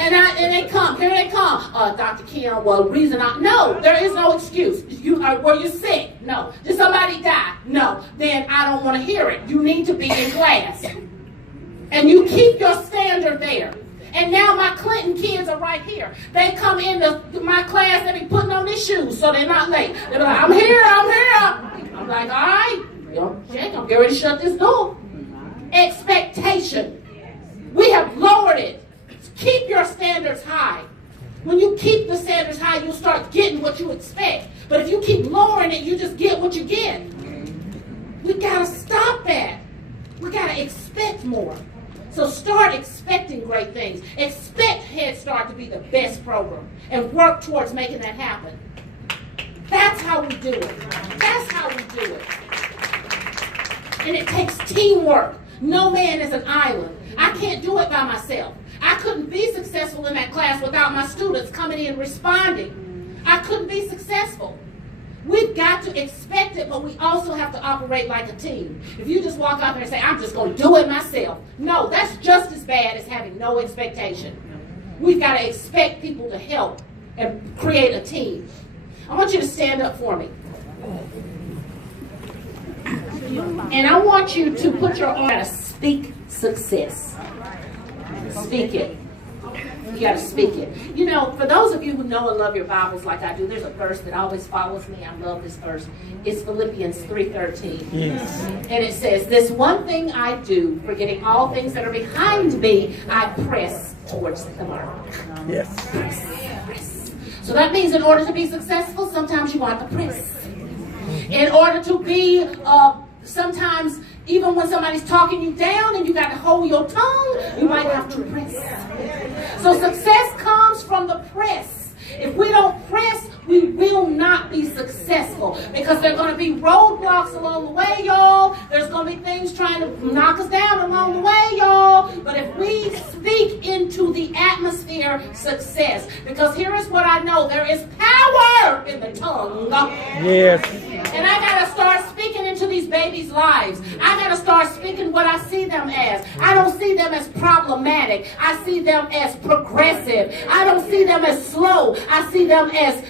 And they come. Here they come. Dr. Kim, well, reason no, there is no excuse. Were you sick? No. Did somebody die? No. Then I don't want to hear it. You need to be in class. And you keep your standard there. And now my Clinton kids are right here. They come into my class, they be putting on their shoes so they're not late. They're like, I'm here. I'm like, all right, Jake, I'm getting ready to shut this door. Expectation. We have lowered it. Keep your standards high. When you keep the standards high, you start getting what you expect. But if you keep lowering it, you just get what you get. We got to stop that. We got to expect more. So start expecting great things. Expect Head Start to be the best program and work towards making that happen. That's how we do it. That's how we do it. And it takes teamwork. No man is an island. I can't do it by myself. I couldn't be successful in that class without my students coming in responding. I couldn't be successful. We've got to expect it, but we also have to operate like a team. If you just walk out there and say, I'm just going to do it myself. No, that's just as bad as having no expectation. We've got to expect people to help and create a team. I want you to stand up for me. And I want you to put your arm to speak success. Speak it. You got to speak it. You know, for those of you who know and love your Bibles like I do, there's a verse that always follows me. I love this verse. It's Philippians 3:13. Yes. And it says, this one thing I do, forgetting all things that are behind me, I press towards the mark. Yes. Press. So that means in order to be successful, sometimes you want to press. In order to be, sometimes even when somebody's talking you down and you got to hold your tongue, you might have to press. So success comes from the press. If we don't press, we will not be successful because there are going to be roadblocks along the way, y'all. There's going to be things trying to knock us down along the way, y'all. But if we speak into the atmosphere, success. Because here is what I know. There is power in the tongue. Yes. And I got to start speaking into these babies' lives. I got to start speaking what I see them as. I don't see them as problematic. I see them as progressive. I don't see them as slow. I see them as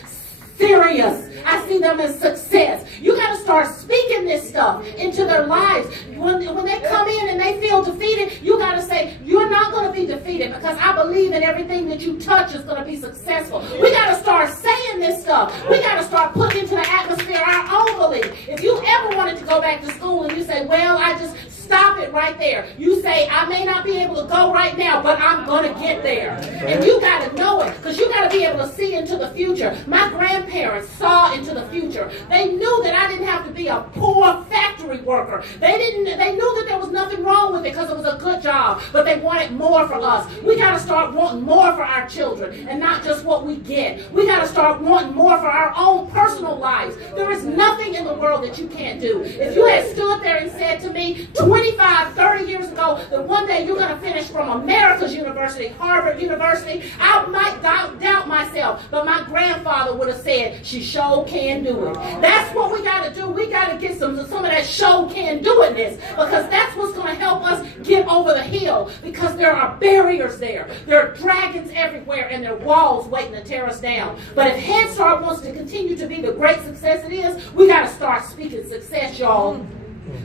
serious. I see them as success. You got to start speaking this stuff into their lives. When they come in and they feel defeated, you got to say, you're not going to be defeated because I believe in everything that you touch is going to be successful. We got to start saying this stuff. We got to start putting into the atmosphere our own belief. If you ever wanted to go back to school and you say, well, I just stop it right there. You say, I may not be able to go right now, but I'm going to get there. And you got to know it because you got to be able to see into the future. My grandparents saw into the future. They knew that I didn't have to be a poor factory worker. They knew that there was nothing wrong with it because it was a good job, but they wanted more for us. We got to start wanting more for our children and not just what we get. We got to start wanting more for our own personal lives. There is nothing in the world that you can't do. If you had stood there and said to me 25, 30 years ago that one day you're going to finish from America's university, Harvard University, I might doubt myself, but my grandfather would have said, she sure can do it. That's what we got to do. We got to get some of that show can do itness because that's what's going to help us get over the hill because there are barriers there. There are dragons everywhere and there are walls waiting to tear us down. But if Head Start wants to continue to be the great success it is, we got to start speaking success, y'all.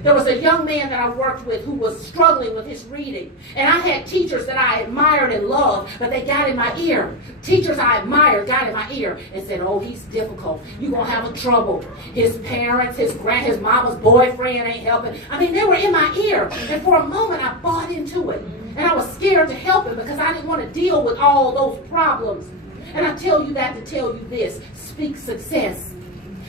There was a young man that I worked with who was struggling with his reading. And I had teachers that I admired and loved, but they got in my ear. Teachers I admired got in my ear and said, oh, he's difficult. You're going to have a trouble. His parents, his mama's boyfriend ain't helping. I mean, they were in my ear. And for a moment, I bought into it. And I was scared to help him because I didn't want to deal with all those problems. And I tell you that to tell you this. Speak success.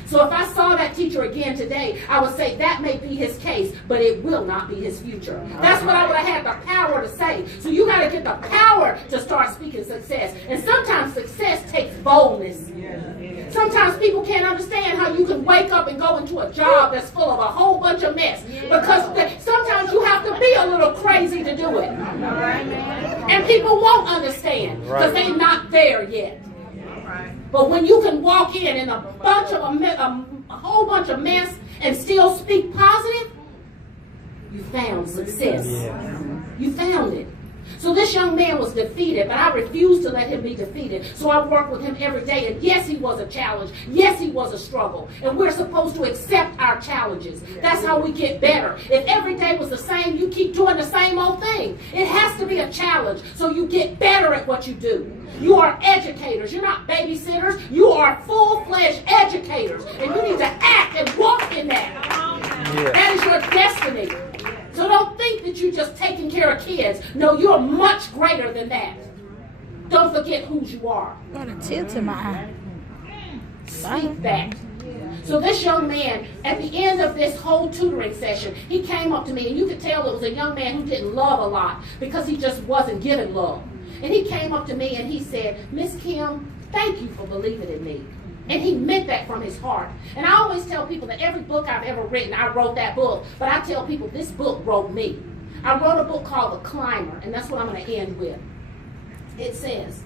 So if I saw that teacher again today, I would say that may be his case, but it will not be his future. That's what I would have had the power to say. So you got to get the power to start speaking success. And sometimes success takes boldness. Sometimes people can't understand how you can wake up and go into a job that's full of a whole bunch of mess. Because sometimes you have to be a little crazy to do it. And people won't understand because they're not there yet. But when you can walk in a bunch of a whole bunch of mess and still speak positive, you found success. You found it. So this young man was defeated, but I refused to let him be defeated. So I worked with him every day. And yes, he was a challenge. Yes, he was a struggle. And we're supposed to accept our challenges. That's how we get better. If every day was the same, you keep doing the same old thing. It has to be a challenge so you get better at what you do. You are educators. You're not babysitters. You are full-fledged educators. And you need to act and walk in that. That is your destiny. So don't think that you're just taking care of kids. No, you're much greater than that. Don't forget who you are. Got a tear to my eye. Speak that. So this young man, at the end of this whole tutoring session, he came up to me, and you could tell it was a young man who didn't love a lot because he just wasn't given love. And he came up to me and he said, Miss Kim, thank you for believing in me. And he meant that from his heart. And I always tell people that every book I've ever written, I wrote that book. But I tell people this book wrote me. I wrote a book called The Climber, and that's what I'm going to end with. It says,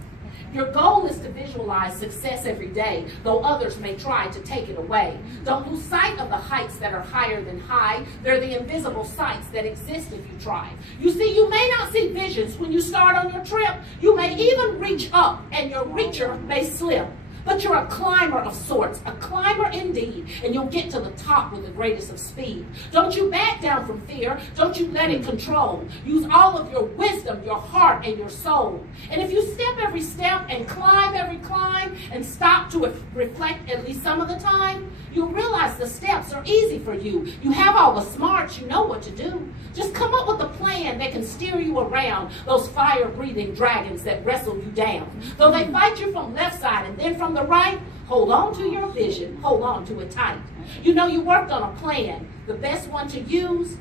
your goal is to visualize success every day, though others may try to take it away. Don't lose sight of the heights that are higher than high. They're the invisible sights that exist if you try. You see, you may not see visions when you start on your trip. You may even reach up, and your reacher may slip. But you're a climber of sorts, a climber indeed, and you'll get to the top with the greatest of speed. Don't you back down from fear. Don't you let it control. Use all of your wisdom, your heart, and your soul. And if you step every step and climb every climb and stop to reflect at least some of the time, you'll realize the steps are easy for you. You have all the smarts. You know what to do. Just come up with a plan that can steer you around those fire-breathing dragons that wrestle you down. Though they fight you from left side and then from the right, hold on to your vision. Hold on to it tight. You know you worked on a plan, the best one to use,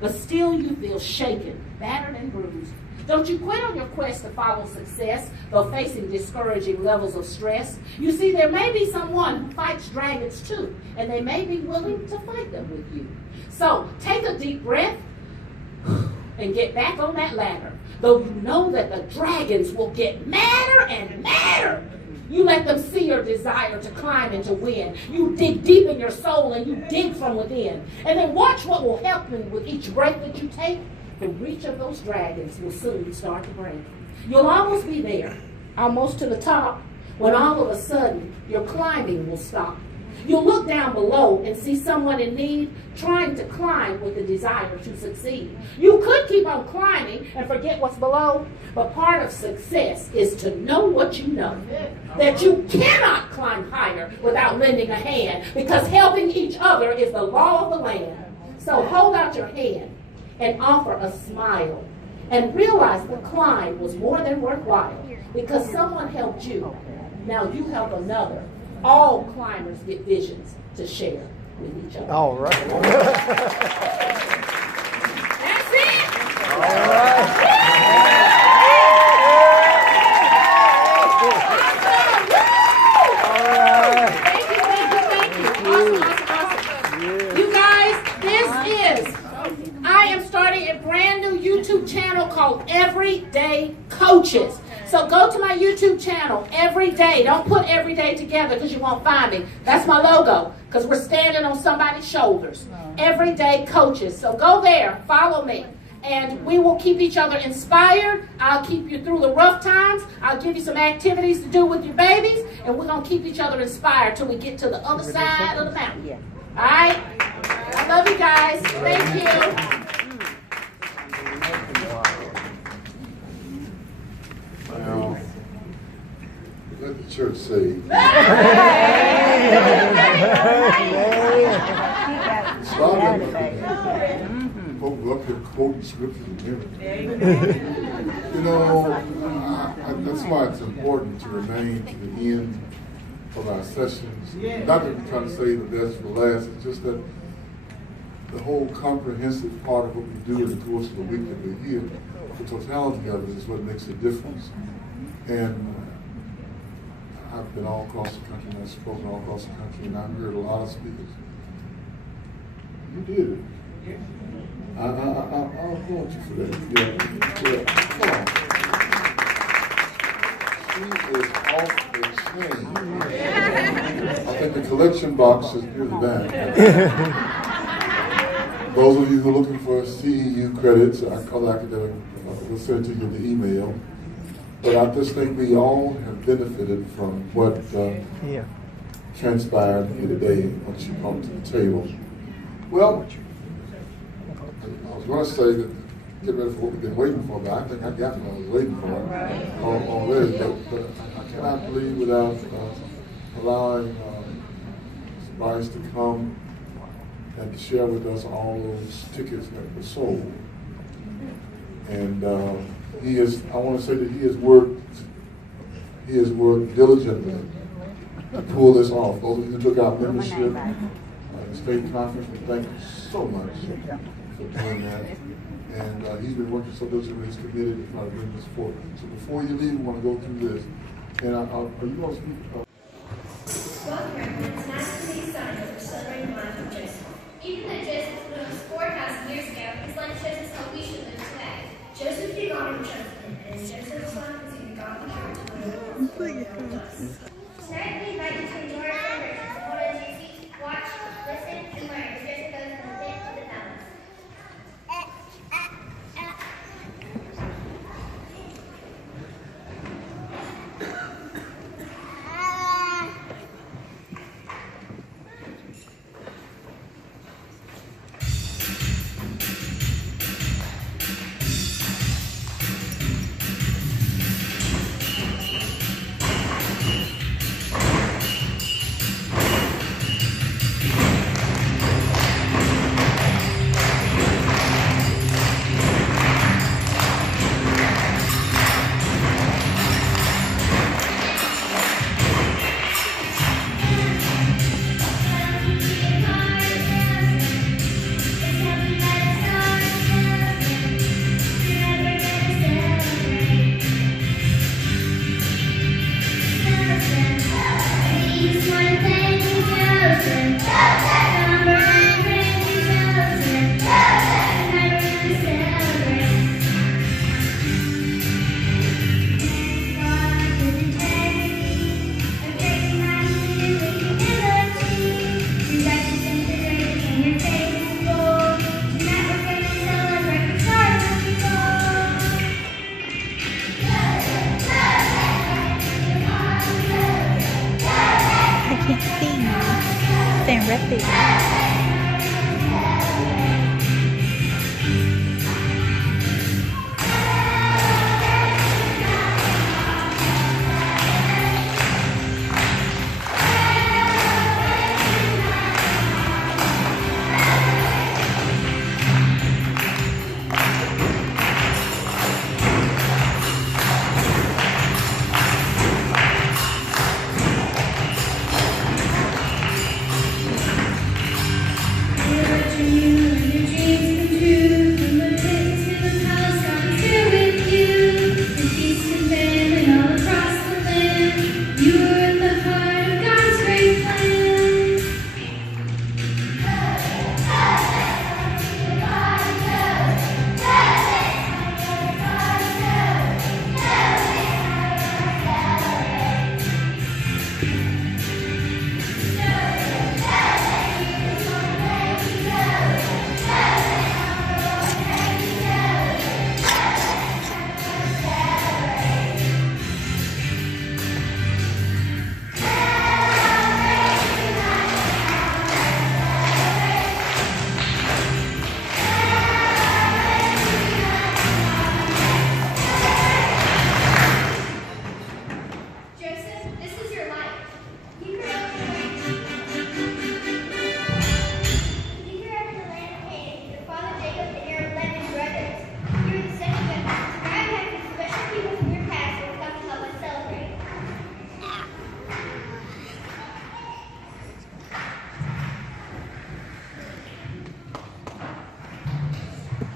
but still you feel shaken, battered, and bruised. Don't you quit on your quest to follow success, though facing discouraging levels of stress. You see, there may be someone who fights dragons too, and they may be willing to fight them with you. So take a deep breath and get back on that ladder, though you know that the dragons will get madder and madder. You let them see your desire to climb and to win. You dig deep in your soul and you dig from within. And then watch what will happen with each breath that you take. The reach of those dragons will soon start to break. You'll almost be there, almost to the top, when all of a sudden your climbing will stop. You'll look down below and see someone in need trying to climb with the desire to succeed. You could keep on climbing and forget what's below, but part of success is to know what you know. That you cannot climb higher without lending a hand, because helping each other is the law of the land. So hold out your hand and offer a smile and realize the climb was more than worthwhile because someone helped you. Now you help another. All climbers get visions to share with each other. All right. That's it. All right. Thank you. Awesome. You guys, I am starting a brand new YouTube channel called Everyday Coaches. So go to my YouTube channel, Everyday. Don't put Everyday together because you won't find me. That's my logo because we're standing on somebody's shoulders. Everyday Coaches. So go there, follow me, and we will keep each other inspired. I'll keep you through the rough times. I'll give you some activities to do with your babies, and we're going to keep each other inspired till we get to the other side of the mountain. All right? I love you guys. Thank you. Now, let the church say, folks up here quoting scriptures and everything. You know, that's why it's important to remain to the end of our sessions. Not that we're trying to say the best for last, it's just that the whole comprehensive part of what we do in the course of the week that we're here, the totality of it is what makes a difference. And I've I've been all across the country, and I've spoken all across the country, and I've heard a lot of speakers. You did it. I'll applaud you for that. Yeah. Come on. She is off the chain. I think the collection box is near the back. Those of you who are looking for CEU credits, other academic, we'll send it to you in the email. But I just think we all have benefited from what transpired here today, what you brought to the table. Well, I was going to say that get ready for what we've been waiting for, but I think I got what I was waiting for already. But I cannot leave without allowing Mr. Bryce to come and to share with us all those tickets that were sold. And he is, I want to say that he has worked diligently to pull this off. Those of you who took out membership in the state conference, we thank you so much for doing that. And he's been working so diligently, he's committed to try to bring this forward. So before you leave, we want to go through this. And are you going to speak? Welcome, everyone. It's nice to meet Simon for celebrating the life of Joseph. Even though Joseph lived 4,000 years ago, his life shows us how we should live today. Joseph did God and trusted him, and as Joseph's life was either God the character or with us. Tonight we invite you to enjoy our celebrations. Hold on to your seats, watch, listen, and learn as Joseph goes from the pit to the palace.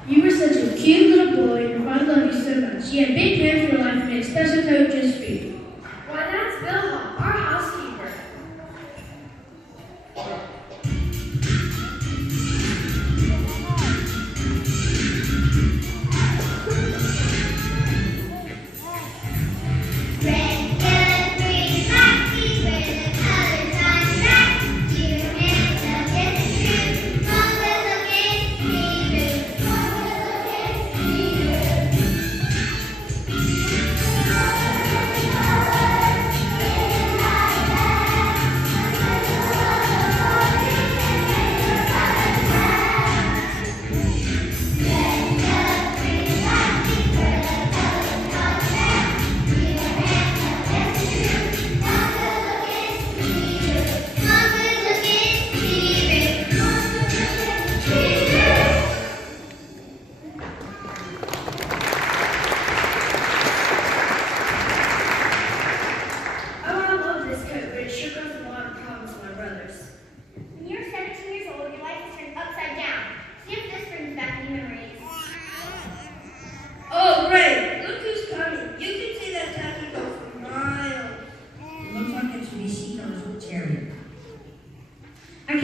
You were such a cute little boy, and your father loved you so much. He had big plans for your life and made a special coat just for you. Why, that's Bill Hall, our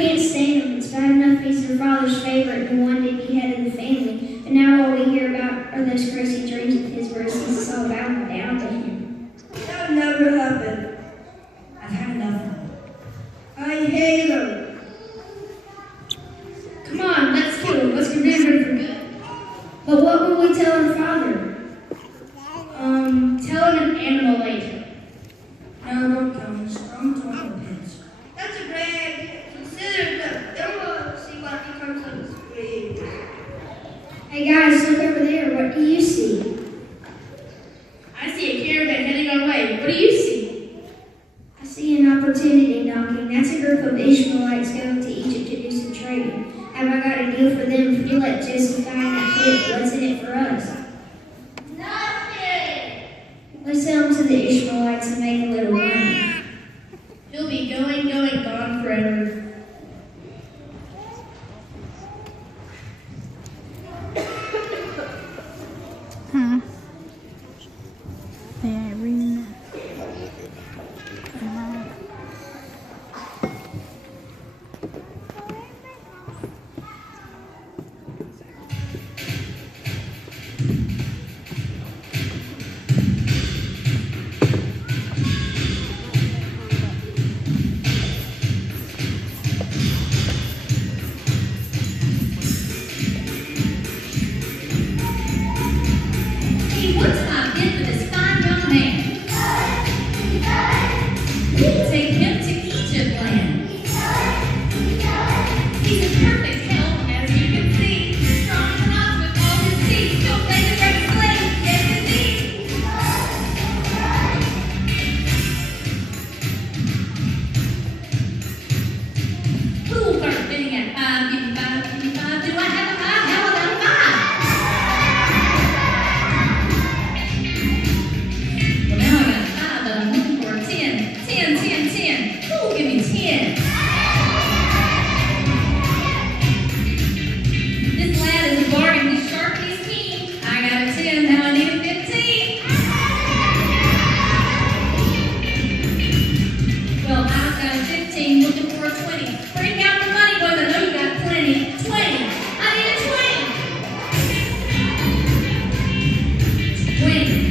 can't stand him. It's bad enough he's her father's favorite and one to be head of the family. But now all we hear about are those crazy dreams of his where he sees us all bowing down to him. That'll never happen. I've had enough of him. I hate him. Come on, let's kill him. Let's get rid of him for good. But what will we tell her father? Tell him an animal later. No, don't kill him. I'm talking to pins. That's a great idea. Consider them. Then we'll see what becomes of his dreams. Hey guys, look over there. What do you see? I see a caravan heading our way. What do you see? I see an opportunity knocking. That's a group of Ishmaelites going to Egypt to do some trading. Have I got a deal for them? If you let Joseph die in that pit, what's in it for us? Nothing. Let's sell them to the Ishmaelites and make a little money. He'll be going, gone forever. They ain't reading that. Hey, what's my bid for this fine young man? We'll take him to Egypt land. He's in perfect health, as you can see. Strong enough with all his teeth. Don't play the great slave, yes indeed. Who will start bidding at 5? Give me 5, give me 5. Do I have a 5? How about a 5? Well, now I got 5, but I'm looking for a 10. 10, 10, 10. Who will give me 10? This lad is a bargain. He's sharp, he's keen. I got a 10, now I need a 15. Well, I've got a 15, looking for a 20. Bring out the money, boys. I know you got plenty. 20. I need a 20. 20.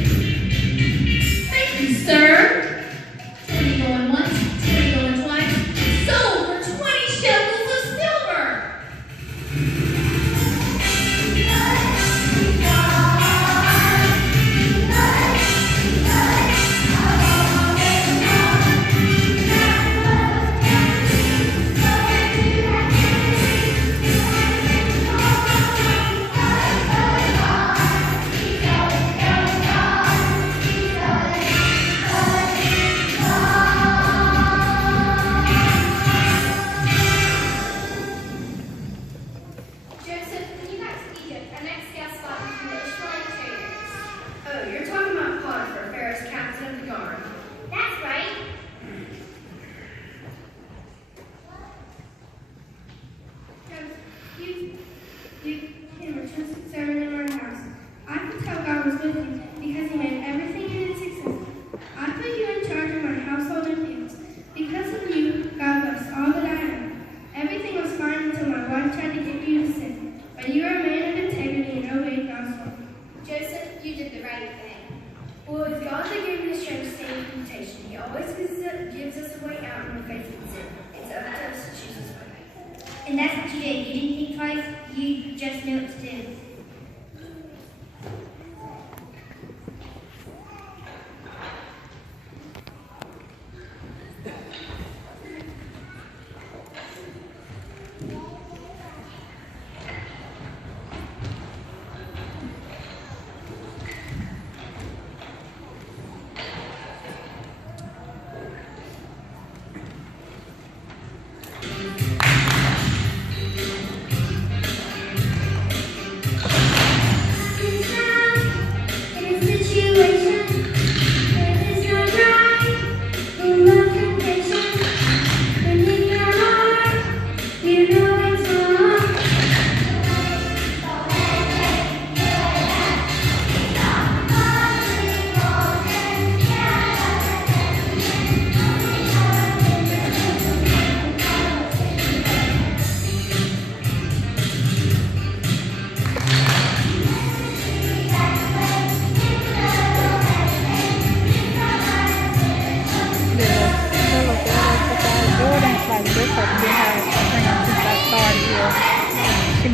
Thank you, sir. 20 going once, 20 going twice. Sold for 20 shekels of silver. Joseph, when you got to Egypt, our next guest spot was from the Ishmaelite traders. Oh, you're talking about Potiphar, Pharaoh's captain of the guard. That's right. You him a trusted servant in our house. I could tell God was with you because he made everything in its existence. I put you in charge of my household and fields. Because of you, God blessed all that I am. Everything was fine until my wife tried to get you to sin. But you are a man of integrity and obeyed God's law. Joseph, you did the right thing. Well, if God that gave me the strength to stand the temptation, he always gives us a way out when we're faced with sin. It's up to us to choose his way. And that's what you did. You didn't think twice. You just knew what to do.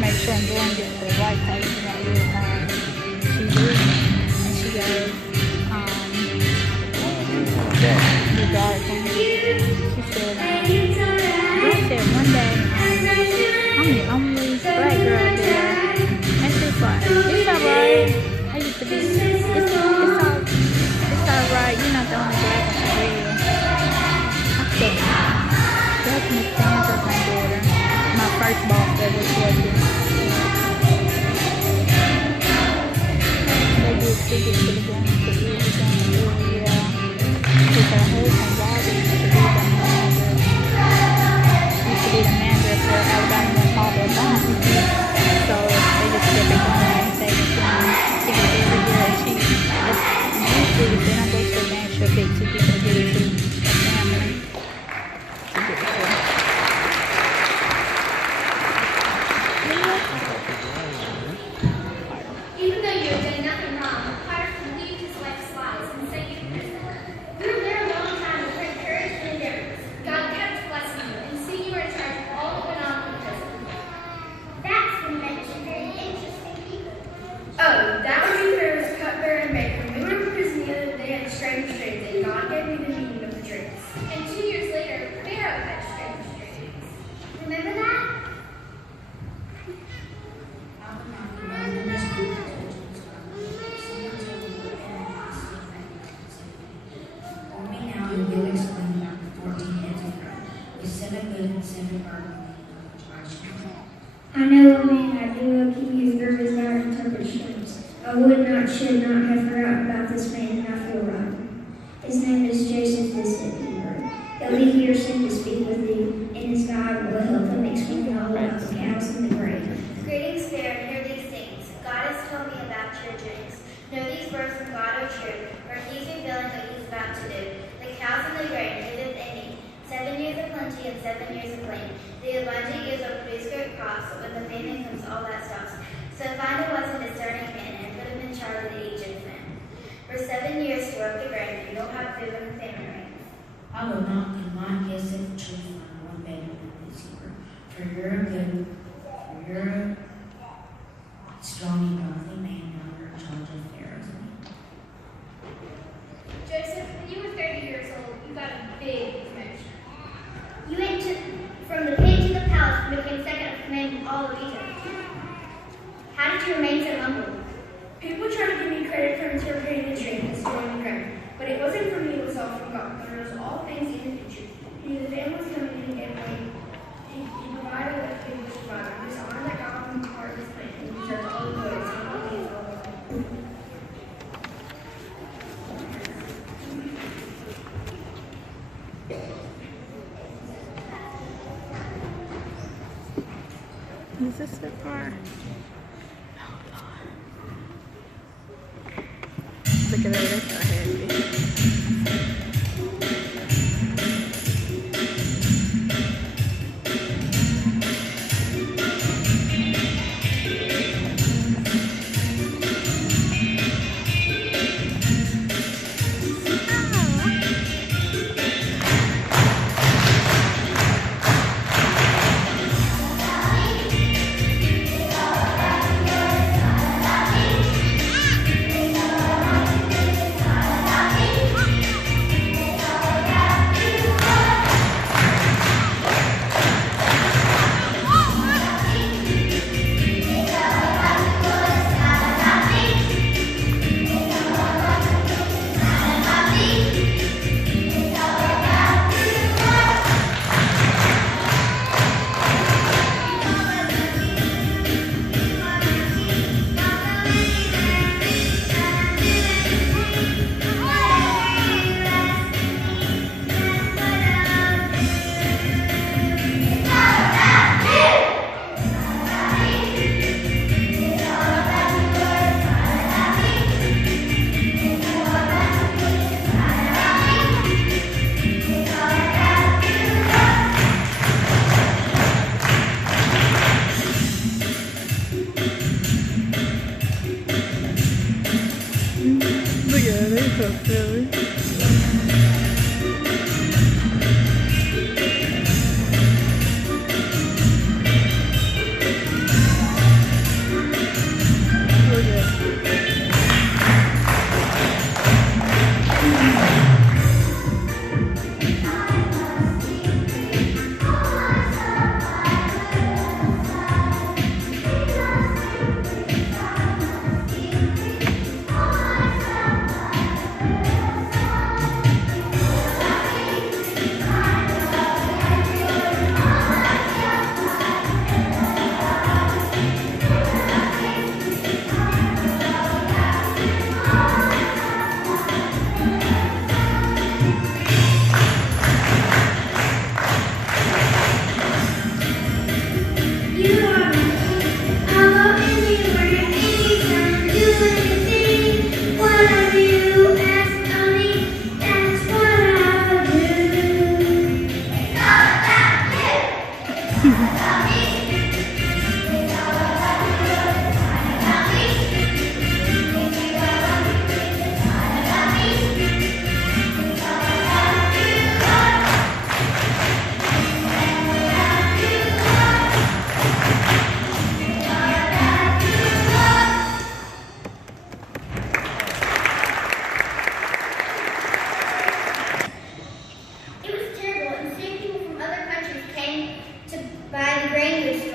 made sure Jordan gets the right place. She did. And she goes, the dark one. She said, Jordan said one day, I'm the only black girl there. And she's like, it's alright. I used to be, it's alright. You're not the only black one for real. I said, that's Miss Sandra, my daughter. My first boss that was working. They did tickets to the game to do the game, yeah. Because her husband, Robbie, used to be the manager. Used to be the manager for Alabama and Harvard Bomb. So they just kept it going and saving tickets every year. And she, usually, then I go to the game, she'll pick tickets to give it to her family. Even though you have done nothing wrong, Potiphar believed his wife's lies and sent you to prison. You were there a long time with her courage and endurance. God kept blessing you, and soon you were in charge of all that went on in the prison. That's when met some very interesting people. Oh, that would be Ferris, Cutler, and Baker. We were in prison the other day at Strange Streets, and God gave me the meaning of the dreams. And 2 years later, Pharaoh had strange dreams. Remember that? Only now you will explain about the 14 heads of Pharaoh, with 7 good and 7 bad men. I know a man I do a king who through his power interpret dreams. I would not, should not have forgotten about this man, and I feel right. His name is Joseph the Sitkeeper. He'll be here soon to speak with you, and his guide will help him explain all about the cows and the grain. Greetings, Pharaoh. Hear these things. God has told me about your dreams. Know these words from God are true, for he's revealing what he's about to do. The cows and the grain giveth any. 7 years of plenty and 7 years of rain. The abundant years will produce great crops, but when the famine comes, all that stops. So find a wise and discerning man and put him in charge of the Egyptian. For 7 years to work the grain, you don't have food when the famine reigns. I will not combine gifts of the truth find one better than this year. For you're a strong and godly man now you're in charge of Pharaoh's men. Joseph, when you were 30 years old, you got a big promotion. You went from the pit to the palace and became second of command in all of Egypt. How did you remain so humble? People try to give me credit for interpreting the dream and storing the grain, but it wasn't from me, it was all from God. But it was all things in the future. He knew the family was coming in and he provided what he was providing. This honor that God from the heart of his plan, and he deserves all the glory. It's not only his own. Is this the part? Oh, Lord. Look at her, that's so heavy.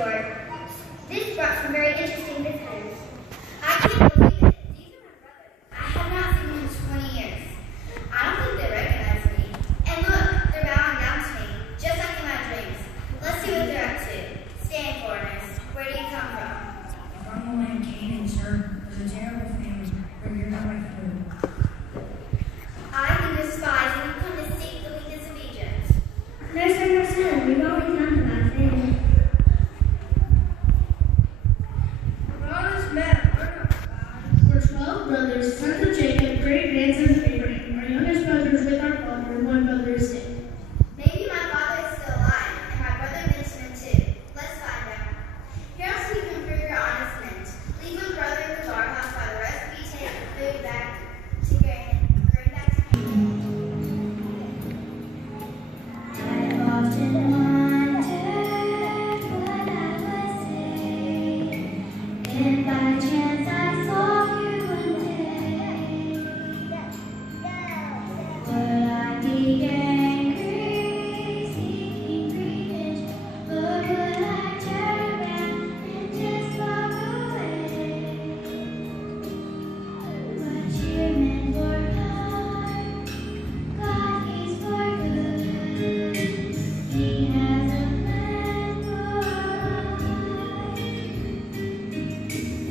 short. This brought some very interesting visitors. I can't believe it. These are my brothers. I have not seen them in 20 years. I don't think they recognize me. And look, they're bowing down to me, just like in my dreams. Let's see what they're up to. Stand, foreigners. Where do you come from? From the land Canaan, sir. There's a terrible famine where you're not right food. I think you're spies and you've come to seek the weakness of Egypt. No, sir, no, sir. We've always known about them. We're on this map. We're not spies. We're 12 brothers, sons of Jacob, great grandsons of Abraham. Our youngest brother is with our father, and one brother is dead. Maybe my father is still alive, and my brother Benjamin too. Let's find out. Here else you can prove your honest men. Leave one brother in the guardhouse while the rest of you take the food back to bring back to him. I've often wondered what I would say, and by chance I saw you one day. Would I be angry, seeking revenge, or would I turn around and just walk away? What you meant for harm, God He's for good. He has a plan for our life,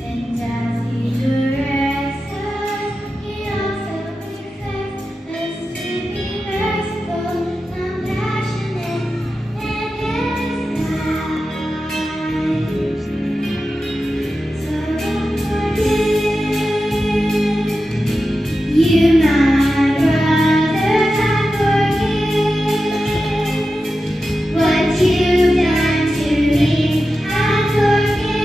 and as He directs us, He also perfects us to be merciful, compassionate, and His eyes. So don't forget, you my brothers, I forgive what you've done to me. I forgive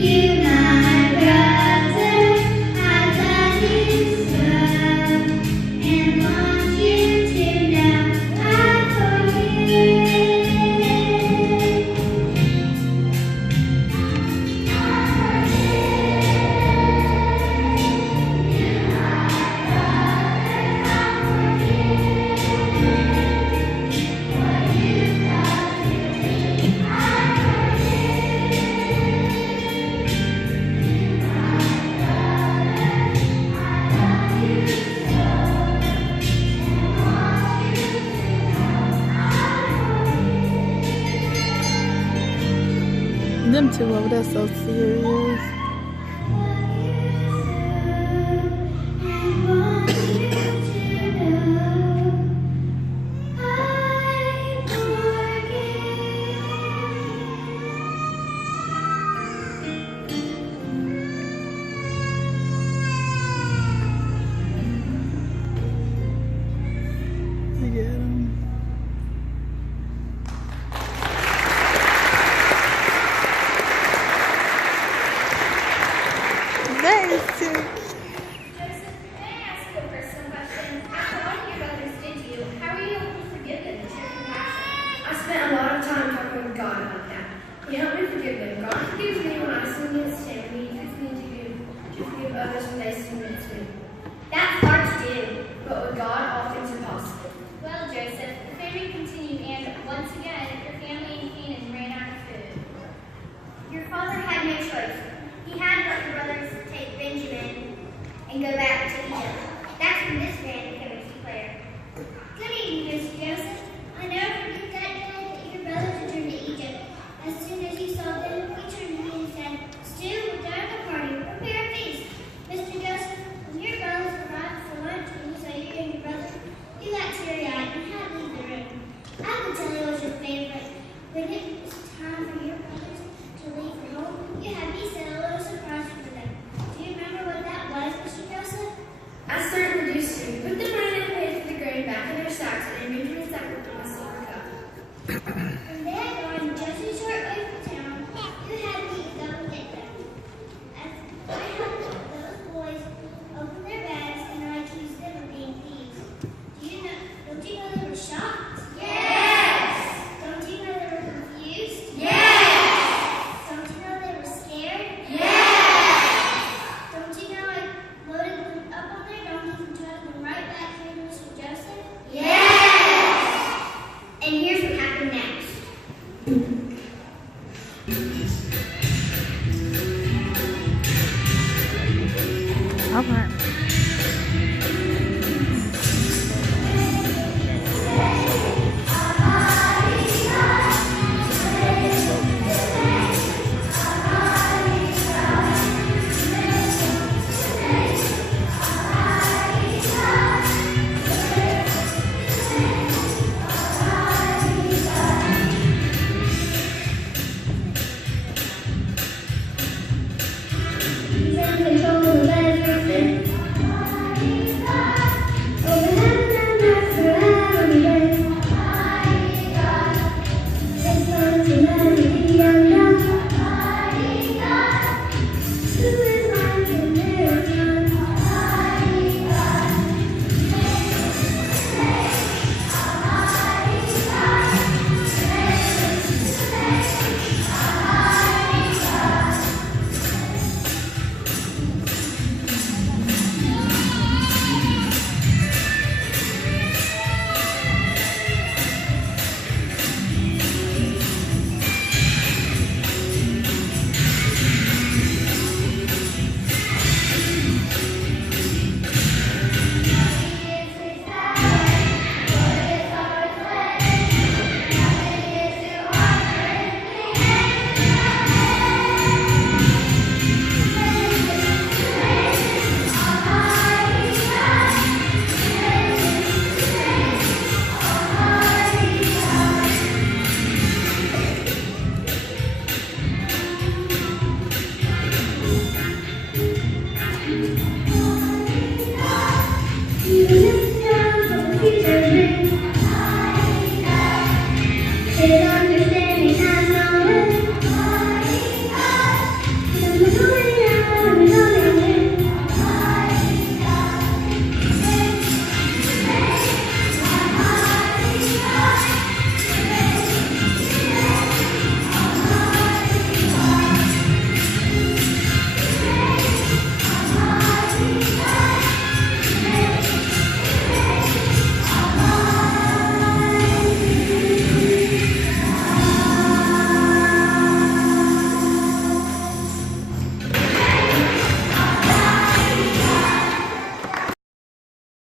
you, my brothers. I love you so, and want you to know I forgive. Them two over there so serious. Yeah.